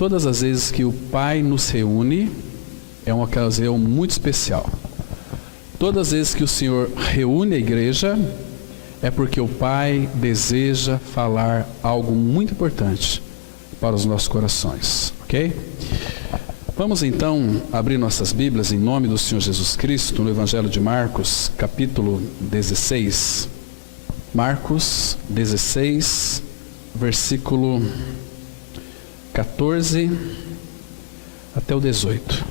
todas as vezes que o Pai nos reúne, é uma ocasião muito especial. Todas as vezes que o Senhor reúne a igreja, é porque o Pai deseja falar algo muito importante para os nossos corações, ok? Vamos então abrir nossas Bíblias em nome do Senhor Jesus Cristo, no Evangelho de Marcos, capítulo 16. Marcos 16, versículo 14 até o 18.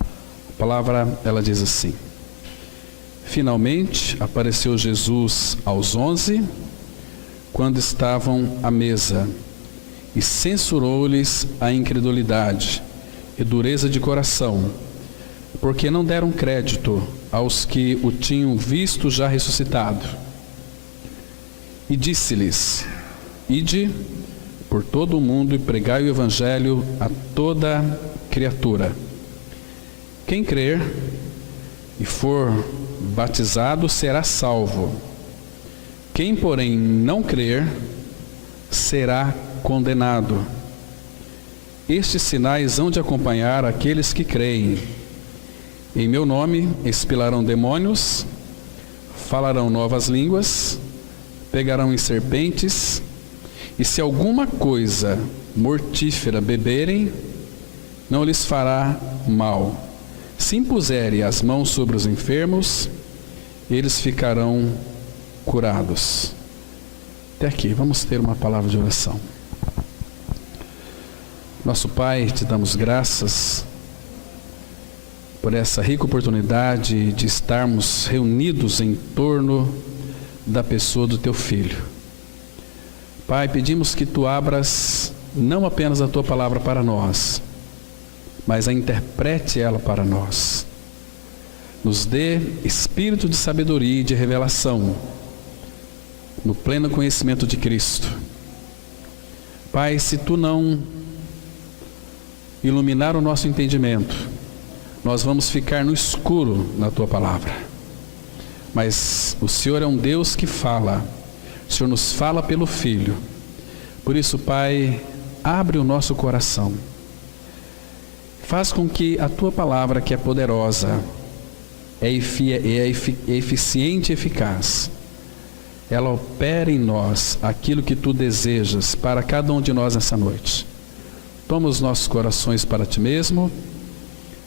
A palavra, ela diz assim: Finalmente apareceu Jesus aos 11, quando estavam à mesa, e censurou-lhes a incredulidade e dureza de coração, porque não deram crédito aos que o tinham visto já ressuscitado. E disse-lhes: Ide por todo o mundo e pregai o Evangelho a toda criatura. Quem crer e for batizado será salvo. Quem, porém, não crer será condenado. Estes sinais hão de acompanhar aqueles que creem. Em meu nome expilarão demônios, falarão novas línguas, pegarão em serpentes, e se alguma coisa mortífera beberem, não lhes fará mal. Se impuserem as mãos sobre os enfermos, eles ficarão curados. Até aqui, vamos ter uma palavra de oração. Nosso Pai, te damos graças por essa rica oportunidade de estarmos reunidos em torno da pessoa do Teu Filho. Pai, pedimos que Tu abras não apenas a Tua palavra para nós, mas a interprete ela para nós. Nos dê espírito de sabedoria e de revelação, no pleno conhecimento de Cristo. Pai, se Tu não iluminar o nosso entendimento, nós vamos ficar no escuro na Tua palavra. Mas o Senhor é um Deus que fala, o Senhor nos fala pelo Filho. Por isso, Pai, abre o nosso coração. Faz com que a Tua palavra, que é poderosa, é eficiente e eficaz, ela opere em nós aquilo que Tu desejas para cada um de nós nessa noite. Toma os nossos corações para Ti mesmo,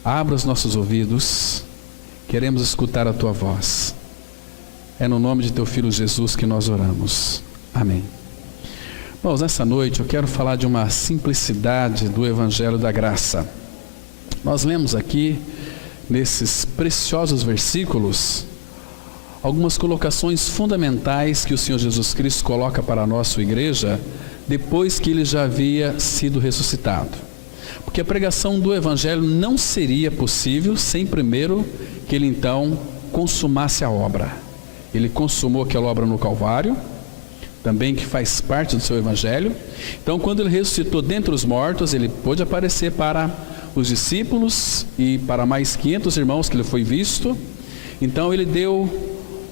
abra os nossos ouvidos, queremos escutar a Tua voz. É no nome de Teu Filho Jesus que nós oramos. Amém. Bom, nessa noite eu quero falar de uma simplicidade do Evangelho da Graça. Nós lemos aqui, nesses preciosos versículos, algumas colocações fundamentais que o Senhor Jesus Cristo coloca para a nossa igreja, depois que Ele já havia sido ressuscitado. Porque a pregação do Evangelho não seria possível sem primeiro que Ele então consumasse a obra. Ele consumou aquela obra no Calvário, também que faz parte do seu Evangelho. Então, quando Ele ressuscitou dentre os mortos, Ele pôde aparecer para os discípulos e para mais 500 irmãos que Ele foi visto. Então, Ele deu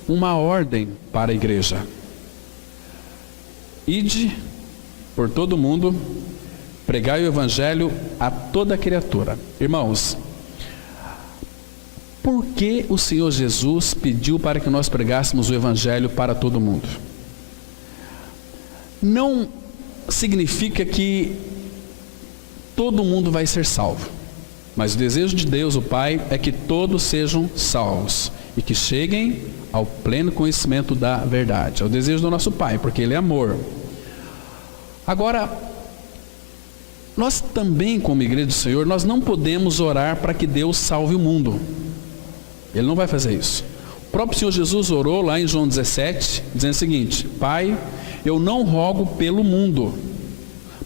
uma ordem para a igreja: Ide por todo mundo, pregai o Evangelho a toda criatura. Irmãos, por que o Senhor Jesus pediu para que nós pregássemos o Evangelho para todo mundo? Não significa que todo mundo vai ser salvo, mas o desejo de Deus, o Pai, é que todos sejam salvos e que cheguem ao pleno conhecimento da verdade. É o desejo do nosso Pai, porque Ele é amor. Agora, nós também, como igreja do Senhor, nós não podemos orar para que Deus salve o mundo. Ele não vai fazer isso. O próprio Senhor Jesus orou lá em João 17, dizendo o seguinte: Pai, eu não rogo pelo mundo,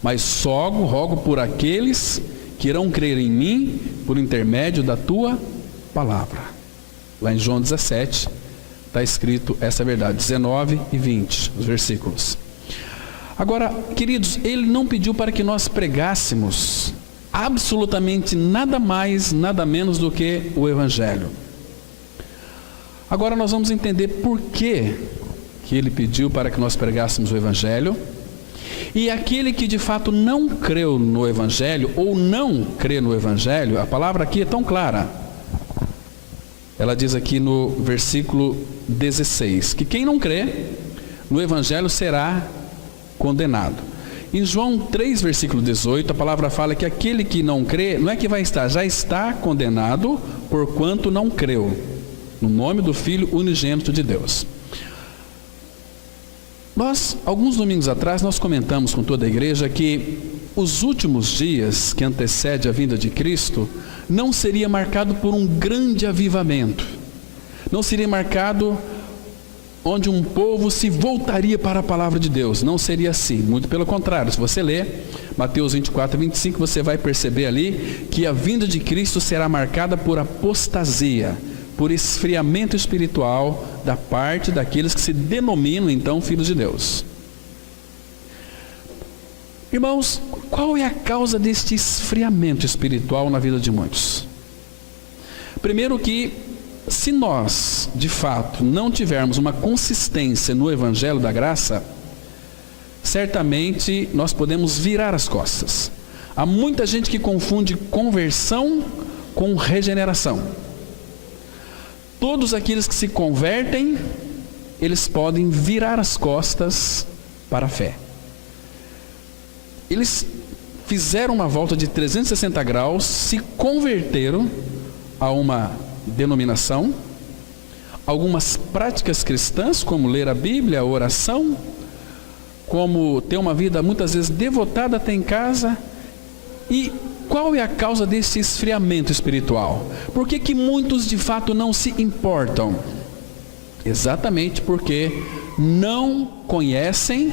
mas só rogo por aqueles que irão crer em mim por intermédio da Tua palavra. Lá em João 17 está escrito essa verdade, 19 e 20, os versículos. Agora, queridos, Ele não pediu para que nós pregássemos absolutamente nada mais, nada menos do que o Evangelho. Agora nós vamos entender por que Ele pediu para que nós pregássemos o Evangelho E aquele que de fato não creu no Evangelho, ou não crê no Evangelho, a palavra aqui é tão clara. Ela diz aqui no versículo 16, que quem não crê no Evangelho será condenado. Em João 3, versículo 18, a palavra fala que aquele que não crê, não é que vai estar, já está condenado, porquanto não creu no nome do Filho unigênito de Deus. Alguns domingos atrás, nós comentamos com toda a igreja que os últimos dias que antecede a vinda de Cristo não seria marcado por um grande avivamento, não seria marcado onde um povo se voltaria para a palavra de Deus. Não seria assim, muito pelo contrário. Se você ler Mateus 24, 25, você vai perceber ali que a vinda de Cristo será marcada por apostasia, por esfriamento espiritual da parte daqueles que se denominam então filhos de Deus. Irmãos, qual é a causa deste esfriamento espiritual na vida de muitos? Primeiro que, se nós, de fato, não tivermos uma consistência no Evangelho da Graça, certamente nós podemos virar as costas. Há muita gente que confunde conversão com regeneração. Todos aqueles que se convertem, eles podem virar as costas para a fé. Eles fizeram uma volta de 360 graus, se converteram a uma denominação, algumas práticas cristãs, como ler a Bíblia, a oração, como ter uma vida muitas vezes devotada até em casa. E qual é a causa desse esfriamento espiritual? Por que muitos de fato não se importam? Exatamente porque não conhecem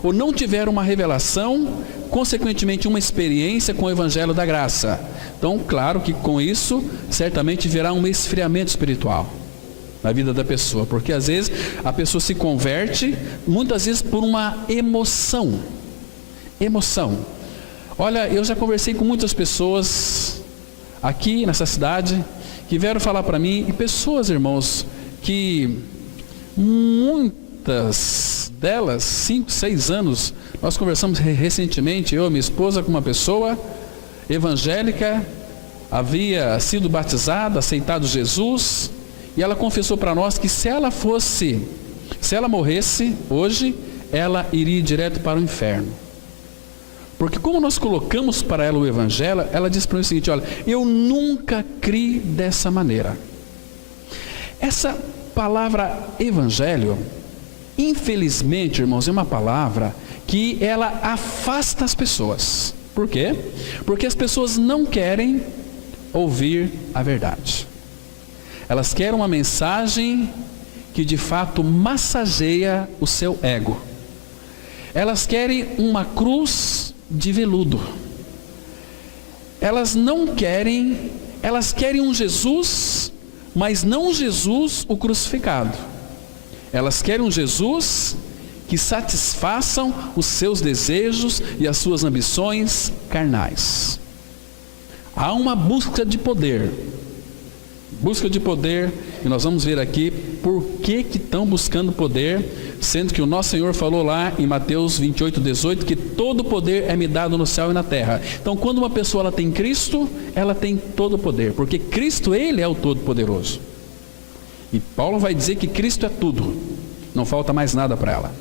ou não tiveram uma revelação, consequentemente uma experiência com o Evangelho da Graça. Então, claro que com isso, certamente virá um esfriamento espiritual na vida da pessoa, porque às vezes a pessoa se converte, muitas vezes por uma emoção. Olha, eu já conversei com muitas pessoas aqui nessa cidade, que vieram falar para mim, e pessoas, irmãos, que muitas delas, 5, 6 anos, nós conversamos recentemente, eu e minha esposa, com uma pessoa evangélica, havia sido batizada, aceitado Jesus, e ela confessou para nós que se ela morresse hoje, ela iria direto para o inferno. Porque como nós colocamos para ela o Evangelho, ela disse para mim o seguinte: olha, eu nunca criei dessa maneira. Essa palavra Evangelho, infelizmente, irmãos, é uma palavra que ela afasta as pessoas. Por quê? Porque as pessoas não querem ouvir a verdade. Elas querem uma mensagem que de fato massageia o seu ego. Elas querem uma cruz de veludo. Elas querem um Jesus, mas não Jesus o crucificado. Elas querem um Jesus que satisfaçam os seus desejos e as suas ambições carnais. Há uma busca de poder, e nós vamos ver aqui por que estão buscando poder, sendo que o nosso Senhor falou lá em Mateus 28, 18, que todo poder é me dado no céu e na terra. Então, quando uma pessoa ela tem Cristo, ela tem todo o poder, porque Cristo, Ele é o Todo-Poderoso. E Paulo vai dizer que Cristo é tudo, não falta mais nada para ela.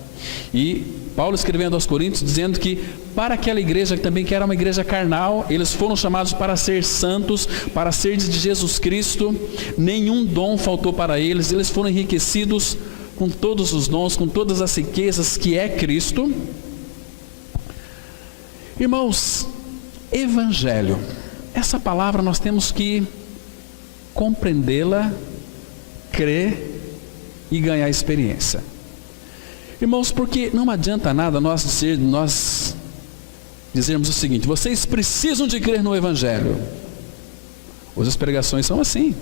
E Paulo escrevendo aos Coríntios, dizendo que para aquela igreja, que também que era uma igreja carnal, eles foram chamados para ser santos, para ser de Jesus Cristo, nenhum dom faltou para eles, eles foram enriquecidos com todos os dons, com todas as riquezas que é Cristo. Irmãos, Evangelho, essa palavra nós temos que compreendê-la, crer e ganhar experiência. Irmãos, porque não adianta nada nós dizermos o seguinte: vocês precisam de crer no Evangelho. Hoje as pregações são assim: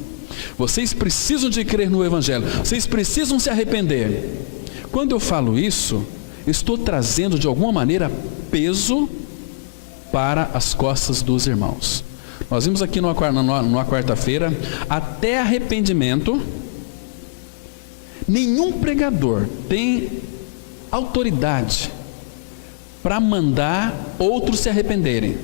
vocês precisam de crer no Evangelho, vocês precisam se arrepender. Quando eu falo isso, estou trazendo de alguma maneira peso para as costas dos irmãos. Nós vimos aqui numa quarta-feira, até arrependimento, nenhum pregador tem autoridade para mandar outros se arrependerem.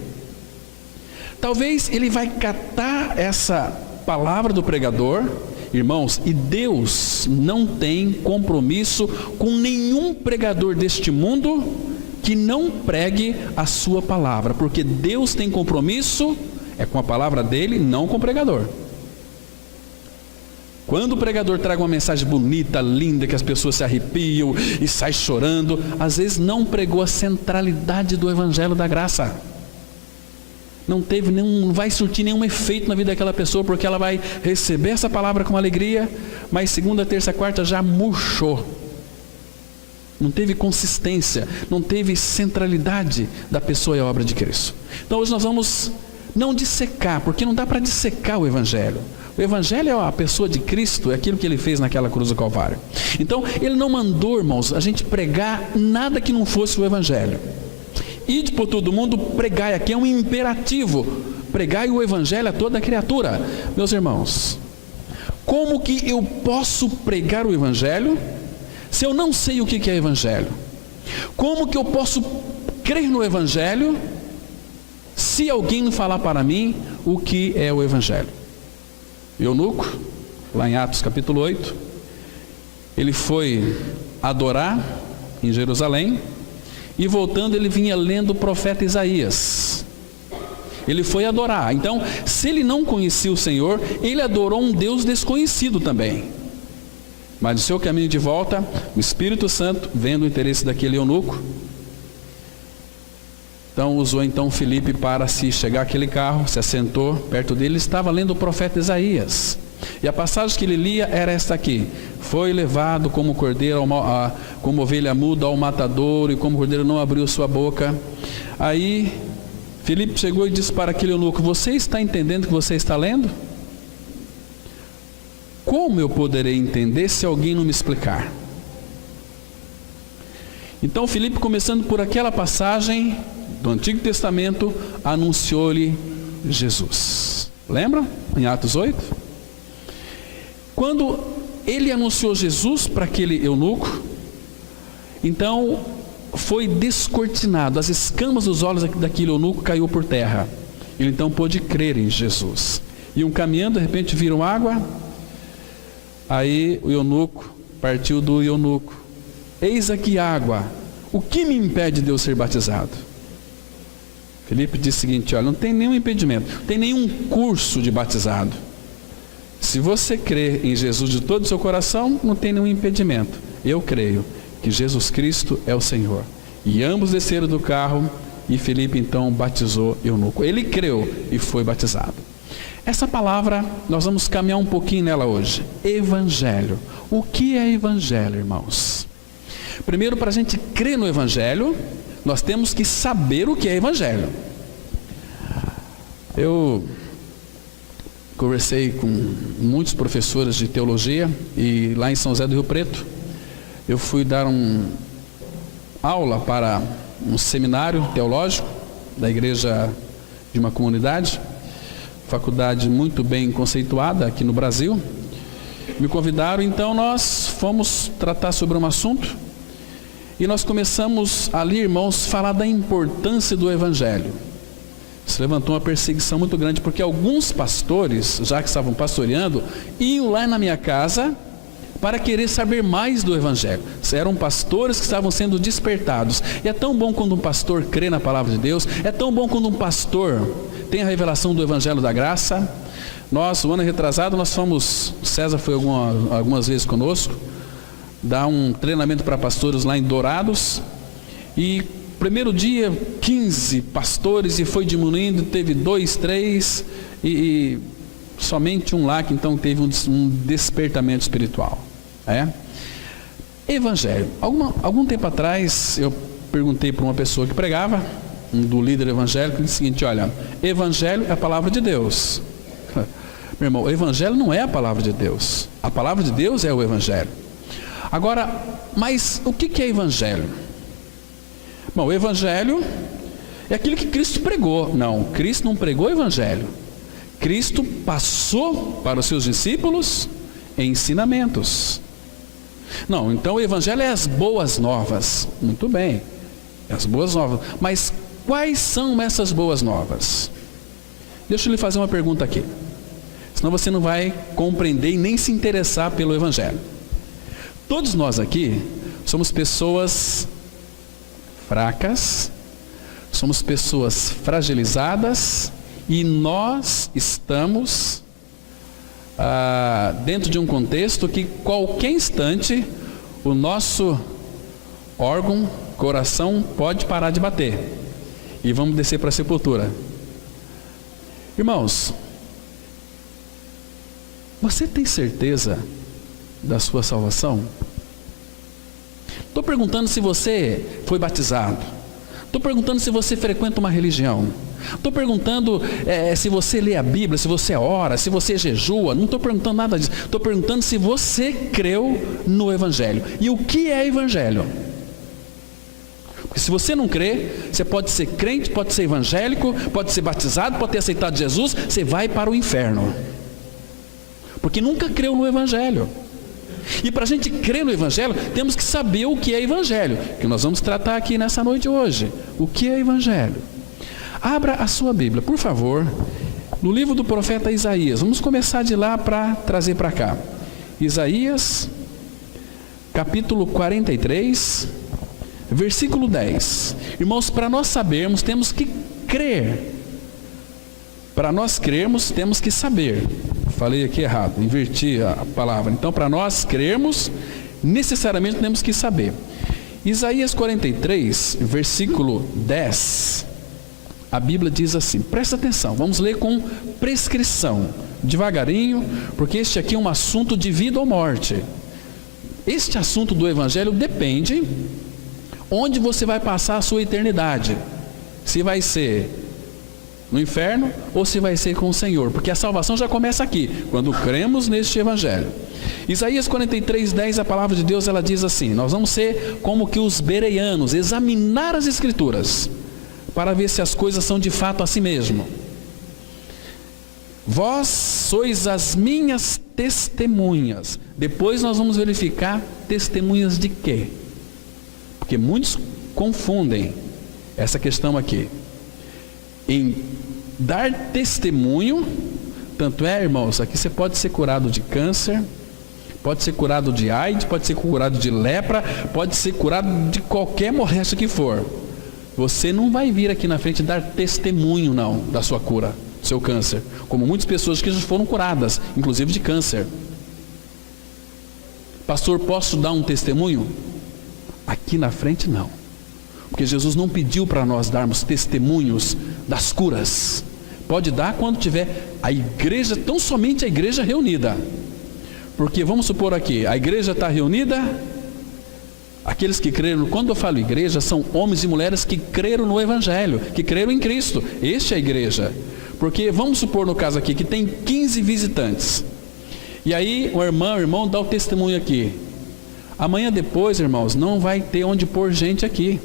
Talvez ele vai catar essa palavra do pregador, irmãos, e Deus não tem compromisso com nenhum pregador deste mundo que não pregue a sua palavra, porque Deus tem compromisso com a palavra dele, não com o pregador. Quando o pregador traga uma mensagem bonita, linda, que as pessoas se arrepiam e saem chorando, às vezes não pregou a centralidade do evangelho da graça. Não vai surtir nenhum efeito na vida daquela pessoa, porque ela vai receber essa palavra com alegria, mas segunda, terça, quarta já murchou. Não teve consistência, não teve centralidade da pessoa e a obra de Cristo. Então hoje nós vamos não dissecar, porque não dá para dissecar o evangelho. O evangelho é a pessoa de Cristo, é aquilo que ele fez naquela cruz do Calvário. Então ele não mandou, irmãos, a gente pregar nada que não fosse o evangelho. Ide por todo mundo, pregai, aqui é um imperativo, pregai o evangelho a toda criatura. Meus irmãos, como que eu posso pregar o evangelho se eu não sei o que é evangelho? Como que eu posso crer no evangelho se alguém não falar para mim o que é o evangelho? Eunuco, lá em Atos capítulo 8, ele foi adorar em Jerusalém, e voltando ele vinha lendo o profeta Isaías. Ele foi adorar. Então, se ele não conhecia o Senhor, ele adorou um Deus desconhecido também. Mas no seu caminho de volta, o Espírito Santo, vendo o interesse daquele eunuco, então usou então Filipe para se chegar àquele carro, se assentou perto dele, estava lendo o profeta Isaías. E a passagem que ele lia era esta aqui: foi levado como cordeiro, como ovelha muda ao matadouro, e como cordeiro não abriu sua boca. Aí Filipe chegou e disse para aquele eunuco: você está entendendo o que você está lendo? Como eu poderei entender se alguém não me explicar? Então Filipe, começando por aquela passagem do Antigo Testamento, anunciou-lhe Jesus. Lembra? Em Atos 8? Quando ele anunciou Jesus para aquele eunuco, então foi descortinado, as escamas dos olhos daquele eunuco caiu por terra. Ele então pôde crer em Jesus. Iam caminhando, de repente viram água. Aí o eunuco partiu do eunuco: eis aqui água, o que me impede de eu ser batizado? Filipe disse o seguinte: olha, não tem nenhum impedimento, não tem nenhum curso de batizado. Se você crer em Jesus de todo o seu coração, não tem nenhum impedimento. Eu creio que Jesus Cristo é o Senhor. E ambos desceram do carro e Filipe então batizou o eunuco. Ele creu e foi batizado. Essa palavra, nós vamos caminhar um pouquinho nela hoje. Evangelho. O que é evangelho, irmãos? Primeiro, para a gente crer no evangelho, nós temos que saber o que é evangelho. Eu conversei com muitos professores de teologia, e lá em São José do Rio Preto, eu fui dar aula para um seminário teológico da igreja de uma comunidade, faculdade muito bem conceituada aqui no Brasil. Me convidaram, então nós fomos tratar sobre um assunto, e nós começamos ali, irmãos, falar da importância do evangelho. Se levantou uma perseguição muito grande, porque alguns pastores, já que estavam pastoreando, iam lá na minha casa para querer saber mais do evangelho. Eram pastores que estavam sendo despertados. E é tão bom quando um pastor crê na palavra de Deus, é tão bom quando um pastor tem a revelação do evangelho da graça. Nós, o ano retrasado, nós fomos, César foi algumas vezes conosco, dar um treinamento para pastores lá em Dourados, e primeiro dia 15 pastores, e foi diminuindo, teve 2, 3 e somente um lá que então teve um despertamento espiritual. Evangelho. Algum tempo atrás eu perguntei para uma pessoa que pregava, do líder evangélico, ele disse o seguinte: olha, evangelho é a palavra de Deus. Meu irmão, o evangelho não é a palavra de Deus, a palavra de Deus é o evangelho. Agora, mas o que é evangelho? Bom, o evangelho é aquilo que Cristo pregou. Não, Cristo não pregou o evangelho. Cristo passou para os seus discípulos ensinamentos. Não, então o evangelho é as boas novas. Muito bem, As boas novas. Mas quais são essas boas novas? Deixa eu lhe fazer uma pergunta aqui. Senão você não vai compreender e nem se interessar pelo Evangelho. Todos nós aqui somos pessoas fracas, somos pessoas fragilizadas e nós estamos dentro de um contexto que qualquer instante o nosso órgão, coração pode parar de bater e vamos descer para a sepultura. Irmãos, você tem certeza da sua salvação? Estou perguntando se você foi batizado. Estou perguntando se você frequenta uma religião. Estou perguntando se você lê a Bíblia, se você ora, se você jejua. Não estou perguntando nada disso. Estou perguntando se você creu no Evangelho. E o que é Evangelho? Porque se você não crê, você pode ser crente, pode ser evangélico, pode ser batizado, pode ter aceitado Jesus, você vai para o inferno. Porque nunca creu no Evangelho. E para a gente crer no Evangelho, temos que saber o que é Evangelho, que nós vamos tratar aqui nessa noite hoje. O que é Evangelho? Abra a sua Bíblia, por favor, no livro do profeta Isaías. Vamos começar de lá para trazer para cá. Isaías, capítulo 43, versículo 10. Irmãos, para nós sabermos, temos que crer. Para nós crermos, temos que saber. Falei aqui errado, inverti a palavra. Então, para nós crermos, necessariamente temos que saber. Isaías 43, versículo 10, a Bíblia diz assim, presta atenção, vamos ler com prescrição, devagarinho, porque este aqui é um assunto de vida ou morte. Este assunto do Evangelho depende onde você vai passar a sua eternidade. Se vai ser no inferno ou se vai ser com o Senhor, porque a salvação já começa aqui, quando cremos neste Evangelho. Isaías 43, 10, a palavra de Deus, ela diz assim, nós vamos ser como que os bereanos, examinar as Escrituras, para ver se as coisas são de fato assim mesmo. Vós sois as minhas testemunhas. Depois nós vamos verificar testemunhas de quê? Porque muitos confundem essa questão aqui em dar testemunho. Tanto é, irmãos, aqui você pode ser curado de câncer, pode ser curado de AIDS, pode ser curado de lepra, pode ser curado de qualquer moléstia que for. Você não vai vir aqui na frente dar testemunho, não, da sua cura, do seu câncer, como muitas pessoas que já foram curadas, inclusive de câncer. Pastor, posso dar um testemunho? Aqui na frente não, porque Jesus não pediu para nós darmos testemunhos das curas. Pode dar quando tiver a igreja, tão somente a igreja reunida. Porque vamos supor aqui, a igreja está reunida, aqueles que creram, quando eu falo igreja, são homens e mulheres que creram no Evangelho, que creram em Cristo. Este é a igreja. Porque vamos supor no caso aqui, que tem 15 visitantes. E aí o irmão dá o testemunho aqui. Amanhã depois, irmãos, não vai ter onde pôr gente aqui.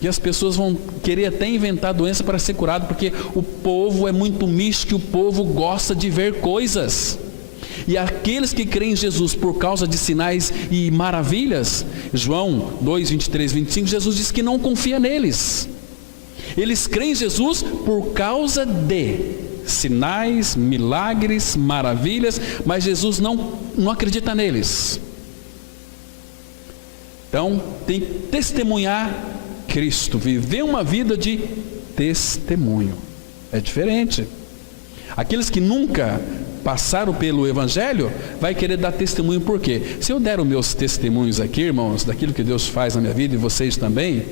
E as pessoas vão querer até inventar doença para ser curado, porque o povo é muito místico, o povo gosta de ver coisas. E aqueles que creem em Jesus por causa de sinais e maravilhas, João 2, 23, 25, Jesus diz que não confia neles. Eles creem em Jesus por causa de sinais, milagres, maravilhas, mas Jesus não acredita neles. Então, tem que testemunhar Cristo, viver uma vida de testemunho. É diferente. Aqueles que nunca passaram pelo Evangelho, vai querer dar testemunho. Por quê? Se eu der os meus testemunhos aqui, irmãos, daquilo que Deus faz na minha vida, e vocês também,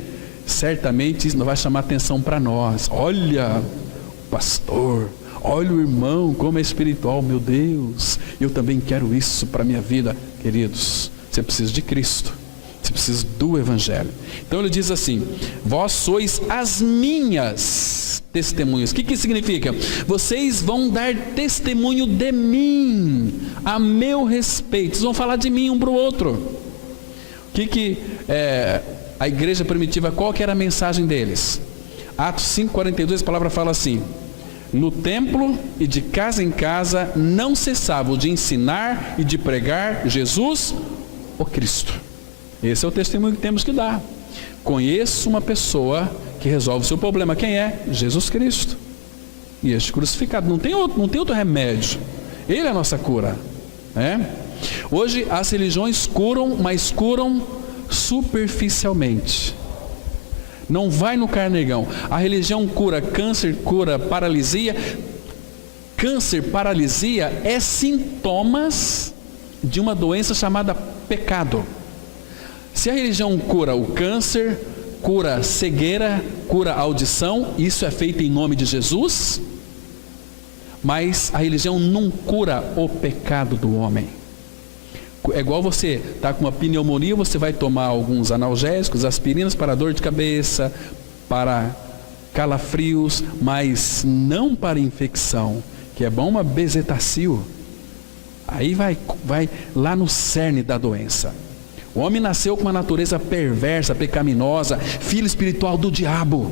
certamente isso não vai chamar atenção para nós. Olha o pastor, olha o irmão, como é espiritual, meu Deus, eu também quero isso para a minha vida. Queridos, você precisa de Cristo, você precisa do Evangelho. Então ele diz assim, vós sois as minhas testemunhas. O que significa? Vocês vão dar testemunho de mim, a meu respeito. Vocês vão falar de mim um para o outro. A igreja primitiva, qual que era a mensagem deles? Atos 5:42, a palavra fala assim: no templo e de casa em casa não cessavam de ensinar e de pregar Jesus, o Cristo. Esse é o testemunho que temos que dar. Conheço uma pessoa que resolve o seu problema. Quem é? Jesus Cristo. E este crucificado. Não tem outro remédio. Ele é a nossa cura. Hoje as religiões curam, mas curam superficialmente. Não vai no carnegão. A religião cura câncer, cura paralisia. Câncer, paralisia é sintomas de uma doença chamada pecado. Se a religião cura o câncer, cura cegueira, cura audição, isso é feito em nome de Jesus, mas a religião não cura o pecado do homem. É igual você está com uma pneumonia, você vai tomar alguns analgésicos, aspirinas para dor de cabeça, para calafrios, mas não para infecção, que é bom uma bezetacil. Aí vai lá no cerne da doença. O homem nasceu com uma natureza perversa, pecaminosa, filho espiritual do diabo,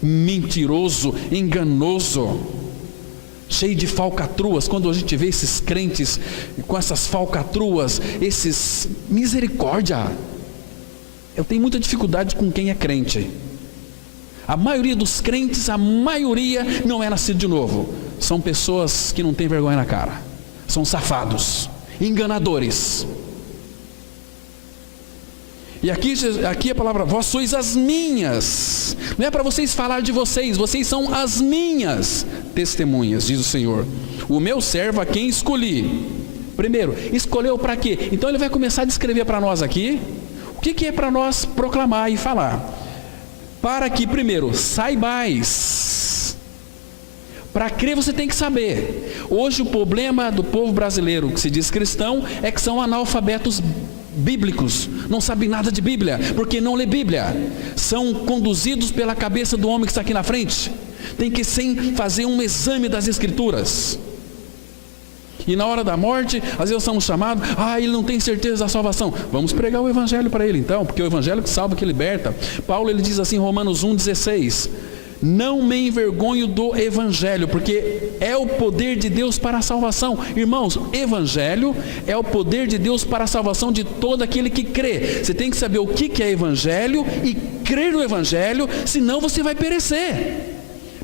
mentiroso, enganoso, cheio de falcatruas. Quando a gente vê esses crentes com essas falcatruas, misericórdia, eu tenho muita dificuldade com quem é crente. A maioria dos crentes, a maioria não é nascido de novo. São pessoas que não têm vergonha na cara, são safados, enganadores. E aqui a palavra, vós sois as minhas. Não é para vocês falar de vocês, vocês são as minhas testemunhas, diz o Senhor. O meu servo a quem escolhi. Primeiro, escolheu para quê? Então ele vai começar a descrever para nós aqui, o que é para nós proclamar e falar. Para que, primeiro, saibais. Para crer você tem que saber. Hoje o problema do povo brasileiro que se diz cristão é que são analfabetos bíblicos, não sabem nada de Bíblia, porque não lê Bíblia, são conduzidos pela cabeça do homem que está aqui na frente, tem que sem fazer um exame das Escrituras, e na hora da morte, às vezes somos chamados, ele não tem certeza da salvação, vamos pregar o Evangelho para ele então, porque é o Evangelho que salva, que liberta. Paulo ele diz assim em Romanos 1,16, não me envergonho do Evangelho, porque é o poder de Deus para a salvação. Irmãos, Evangelho é o poder de Deus para a salvação de todo aquele que crê. Você tem que saber o que é Evangelho e crer no Evangelho, senão você vai perecer.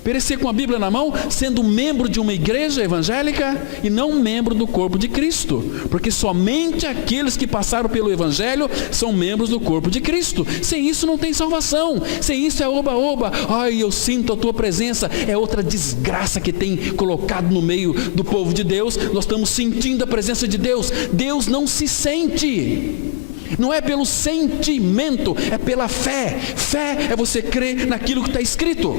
Perecer com a Bíblia na mão, sendo membro de uma igreja evangélica e não membro do corpo de Cristo, porque somente aqueles que passaram pelo Evangelho são membros do corpo de Cristo. Sem isso não tem salvação, sem isso é oba-oba, eu sinto a tua presença, é outra desgraça que tem colocado no meio do povo de Deus. Nós estamos sentindo a presença de Deus. Deus não se sente, não é pelo sentimento, é pela fé. Fé é você crer naquilo que está escrito.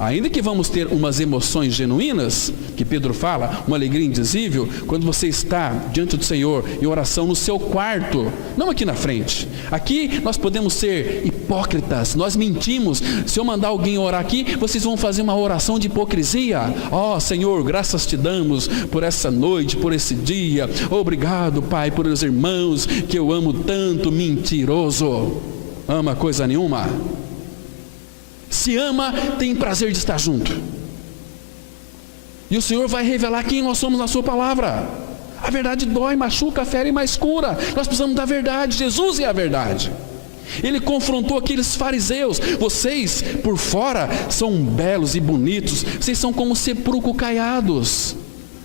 Ainda que vamos ter umas emoções genuínas, que Pedro fala, uma alegria indizível, quando você está diante do Senhor, em oração no seu quarto, não aqui na frente. Aqui nós podemos ser hipócritas, nós mentimos. Se eu mandar alguém orar aqui, vocês vão fazer uma oração de hipocrisia. Senhor, graças te damos por essa noite, por esse dia. Obrigado, Pai, por os irmãos que eu amo tanto. Mentiroso, ama coisa nenhuma. Se ama, tem prazer de estar junto. E o Senhor vai revelar quem nós somos na sua palavra. A verdade dói, machuca, fere, mas cura. Nós precisamos da verdade. Jesus é a verdade. Ele confrontou aqueles fariseus. Vocês por fora são belos e bonitos, vocês são como sepulcro caiados.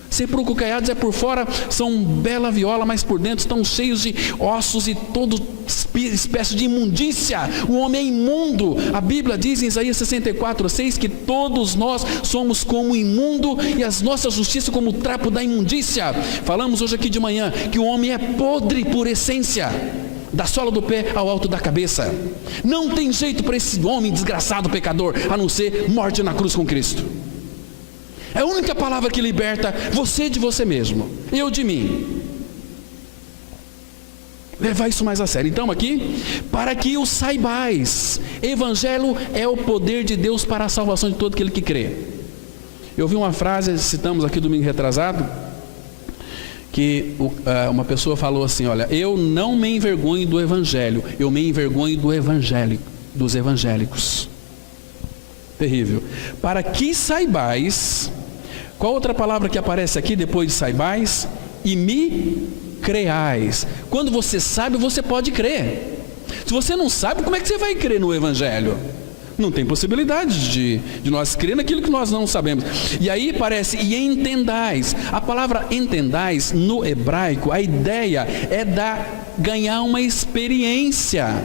Sepulcro caiados é por fora, são bela viola, mas por dentro estão cheios de ossos e toda espécie de imundícia. O homem é imundo. A Bíblia diz em Isaías 64:6 que todos nós somos como imundo e as nossas justiças como trapo da imundícia. Falamos hoje aqui de manhã que o homem é podre por essência, da sola do pé ao alto da cabeça. Não tem jeito para esse homem desgraçado, pecador, a não ser morte na cruz com Cristo. É a única palavra que liberta você de você mesmo, eu de mim. Levar isso mais a sério. Então aqui, para que o saibais, Evangelho é o poder de Deus para a salvação de todo aquele que crê. Eu vi uma frase, citamos aqui domingo retrasado, que uma pessoa falou assim, olha, eu não me envergonho do Evangelho, eu me envergonho dos evangélicos. Terrível. Para que saibais. Qual outra palavra que aparece aqui depois de saibais? E me creais. Quando você sabe, você pode crer. Se você não sabe, como é que você vai crer no Evangelho? Não tem possibilidade de nós crer naquilo que nós não sabemos. E aí parece, e entendais. A palavra entendais, no hebraico, a ideia é ganhar uma experiência.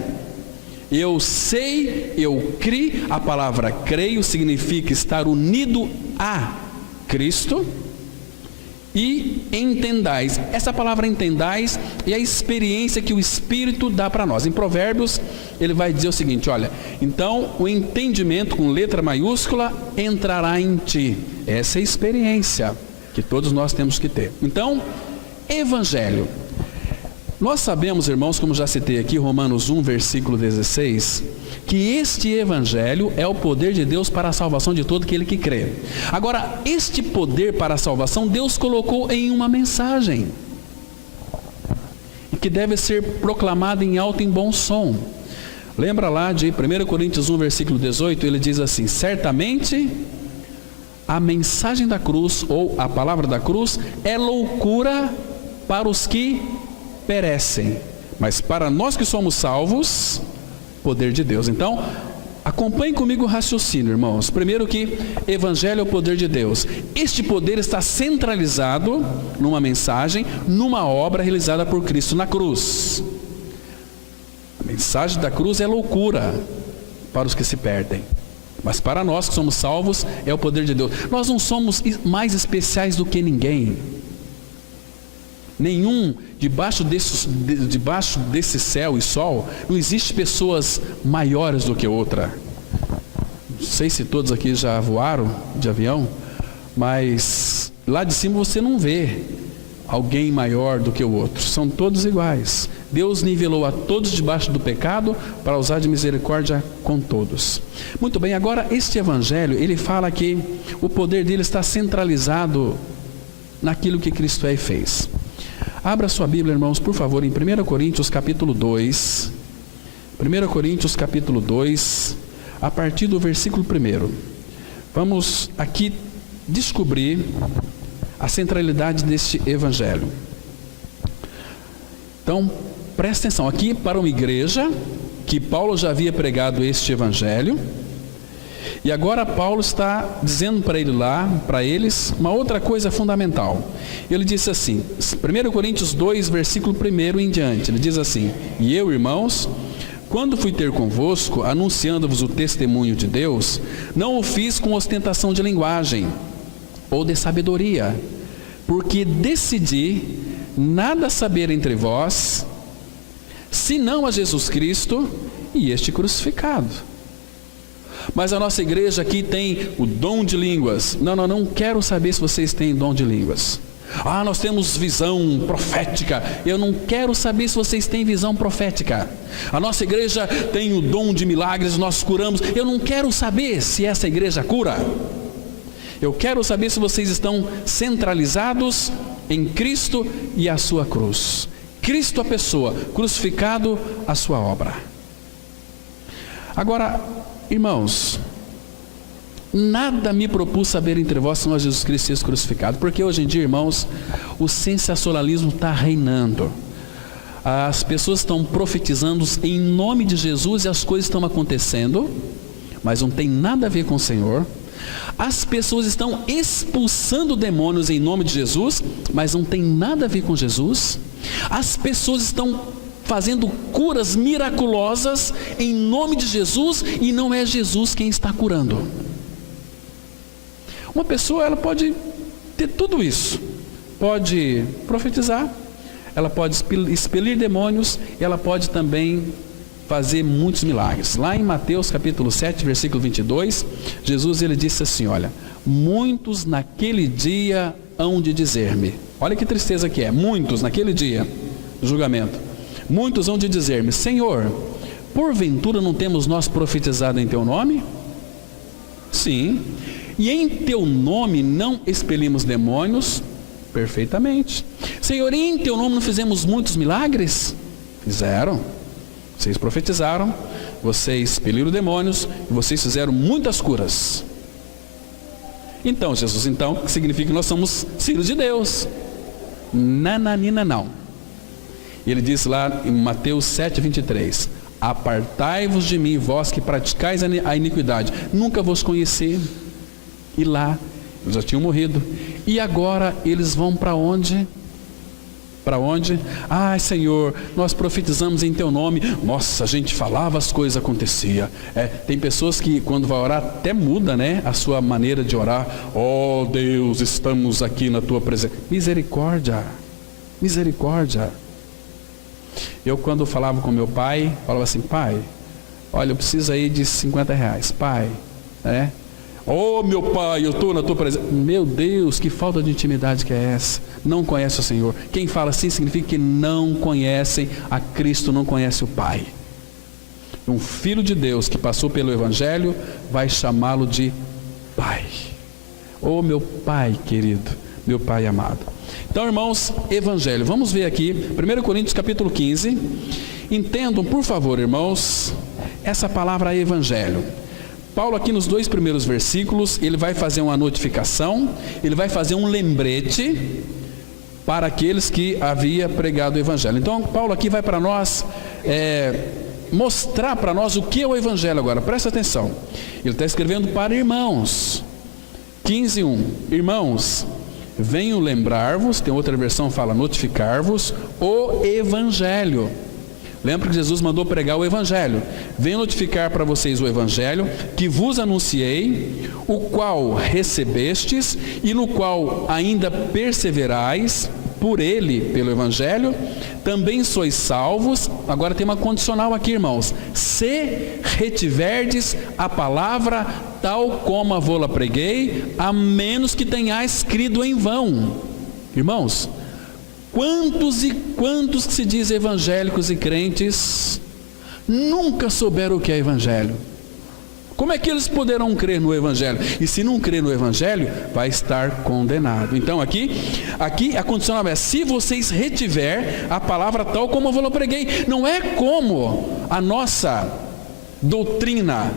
Eu sei, eu criei. A palavra creio significa estar unido a Cristo. E entendais, essa palavra entendais é a experiência que o Espírito dá para nós. Em Provérbios ele vai dizer o seguinte, olha, então o entendimento com letra maiúscula entrará em ti. Essa é a experiência que todos nós temos que ter. Então, Evangelho. Nós sabemos, irmãos, como já citei aqui, Romanos 1, versículo 16, que este Evangelho é o poder de Deus para a salvação de todo aquele que crê. Agora, este poder para a salvação, Deus colocou em uma mensagem, que deve ser proclamada em alto e em bom som. Lembra lá de 1 Coríntios 1, versículo 18, ele diz assim, certamente a mensagem da cruz, ou a palavra da cruz, é loucura para os que perecem, mas para nós que somos salvos, poder de Deus. Então, acompanhe comigo o raciocínio, irmãos. Primeiro que Evangelho é o poder de Deus. Este poder está centralizado numa mensagem, numa obra realizada por Cristo na cruz. A mensagem da cruz é loucura para os que se perdem, mas para nós que somos salvos, é o poder de Deus. Nós não somos mais especiais do que ninguém. Nenhum, debaixo desse céu e sol, não existe pessoas maiores do que outra. Não sei se todos aqui já voaram de avião, mas lá de cima você não vê alguém maior do que o outro. São todos iguais. Deus nivelou a todos debaixo do pecado para usar de misericórdia com todos. Muito bem, agora este Evangelho, ele fala que o poder dele está centralizado naquilo que Cristo é e fez. Abra sua Bíblia, irmãos, por favor, em 1 Coríntios capítulo 2. 1 Coríntios capítulo 2, a partir do versículo 1. Vamos aqui descobrir a centralidade deste Evangelho. Então, presta atenção, aqui para uma igreja que Paulo já havia pregado este Evangelho. E agora Paulo está dizendo para eles, uma outra coisa fundamental. Ele disse assim, 1 Coríntios 2, versículo 1 em diante, ele diz assim, e eu, irmãos, quando fui ter convosco, anunciando-vos o testemunho de Deus, não o fiz com ostentação de linguagem, ou de sabedoria, porque decidi nada saber entre vós, senão a Jesus Cristo e este crucificado. Mas a nossa igreja aqui tem o dom de línguas. Não quero saber se vocês têm dom de línguas. Nós temos visão profética. Eu não quero saber se vocês têm visão profética. A nossa igreja tem o dom de milagres, nós curamos. Eu não quero saber se essa igreja cura. Eu quero saber se vocês estão centralizados em Cristo e a sua cruz. Cristo a pessoa, crucificado a sua obra. Agora, irmãos, nada me propus saber entre vós senão Jesus Cristo e crucificado, porque hoje em dia, irmãos, o sensacionalismo está reinando. As pessoas estão profetizando em nome de Jesus e as coisas estão acontecendo, mas não tem nada a ver com o Senhor. As pessoas estão expulsando demônios em nome de Jesus, mas não tem nada a ver com Jesus. As pessoas estão fazendo curas miraculosas em nome de Jesus e não é Jesus quem está curando. Uma pessoa, ela pode ter tudo isso, pode profetizar, ela pode expelir demônios, ela pode também fazer muitos milagres. Lá em Mateus capítulo 7, versículo 22, Jesus ele disse assim, olha, muitos naquele dia hão de dizer-me, olha que tristeza que é, muitos naquele dia do julgamento, muitos hão de dizer-me, Senhor, porventura não temos nós profetizado em teu nome? Sim. E em teu nome não expelimos demônios? Perfeitamente. Senhor, em teu nome não fizemos muitos milagres? Fizeram. Vocês profetizaram, vocês expeliram demônios, e vocês fizeram muitas curas. Então, Jesus, então, significa que nós somos filhos de Deus? Nananina não. Ele diz lá em Mateus 7, 23, apartai-vos de mim, vós que praticais a iniquidade, nunca vos conheci. E lá, eles já tinham morrido. E agora eles vão para onde? Para onde? Ai, Senhor, nós profetizamos em teu nome. Nossa, a gente falava, as coisas aconteciam. Tem pessoas que quando vai orar até muda, né, a sua maneira de orar. Oh Deus, estamos aqui na tua presença. Misericórdia, misericórdia. Eu quando falava com meu pai, falava assim: pai, olha, eu preciso aí de R$50, pai, né? Oh meu pai, eu estou na tua presença. Meu Deus, que falta de intimidade que é essa? Não conhece o Senhor. Quem fala assim significa que não conhecem a Cristo, não conhece o Pai. Um filho de Deus que passou pelo Evangelho vai chamá-lo de Pai. Oh meu Pai querido, meu Pai amado. Então, irmãos, Evangelho, vamos ver aqui 1 Coríntios capítulo 15. Entendam, por favor, irmãos, essa palavra Evangelho. Paulo aqui nos 2 primeiros versículos, ele vai fazer uma notificação, ele vai fazer um lembrete para aqueles que havia pregado o Evangelho. Então Paulo aqui vai para nós mostrar para nós o que é o Evangelho agora. Presta atenção, ele está escrevendo para irmãos. 15:1, irmãos, venho lembrar-vos, tem outra versão que fala notificar-vos, o Evangelho. Lembra que Jesus mandou pregar o Evangelho. Venho notificar para vocês o Evangelho que vos anunciei, o qual recebestes e no qual ainda perseverais. Por ele, pelo Evangelho, também sois salvos. Agora tem uma condicional aqui, irmãos: se retiverdes a palavra tal como a vô-la preguei, a menos que tenhais crido em vão. Irmãos, quantos e quantos que se dizem evangélicos e crentes nunca souberam o que é Evangelho? Como é que eles poderão crer no Evangelho? E se não crer no Evangelho, vai estar condenado. Então aqui a condicional é: se vocês retiver a palavra tal como eu preguei. Não é como a nossa doutrina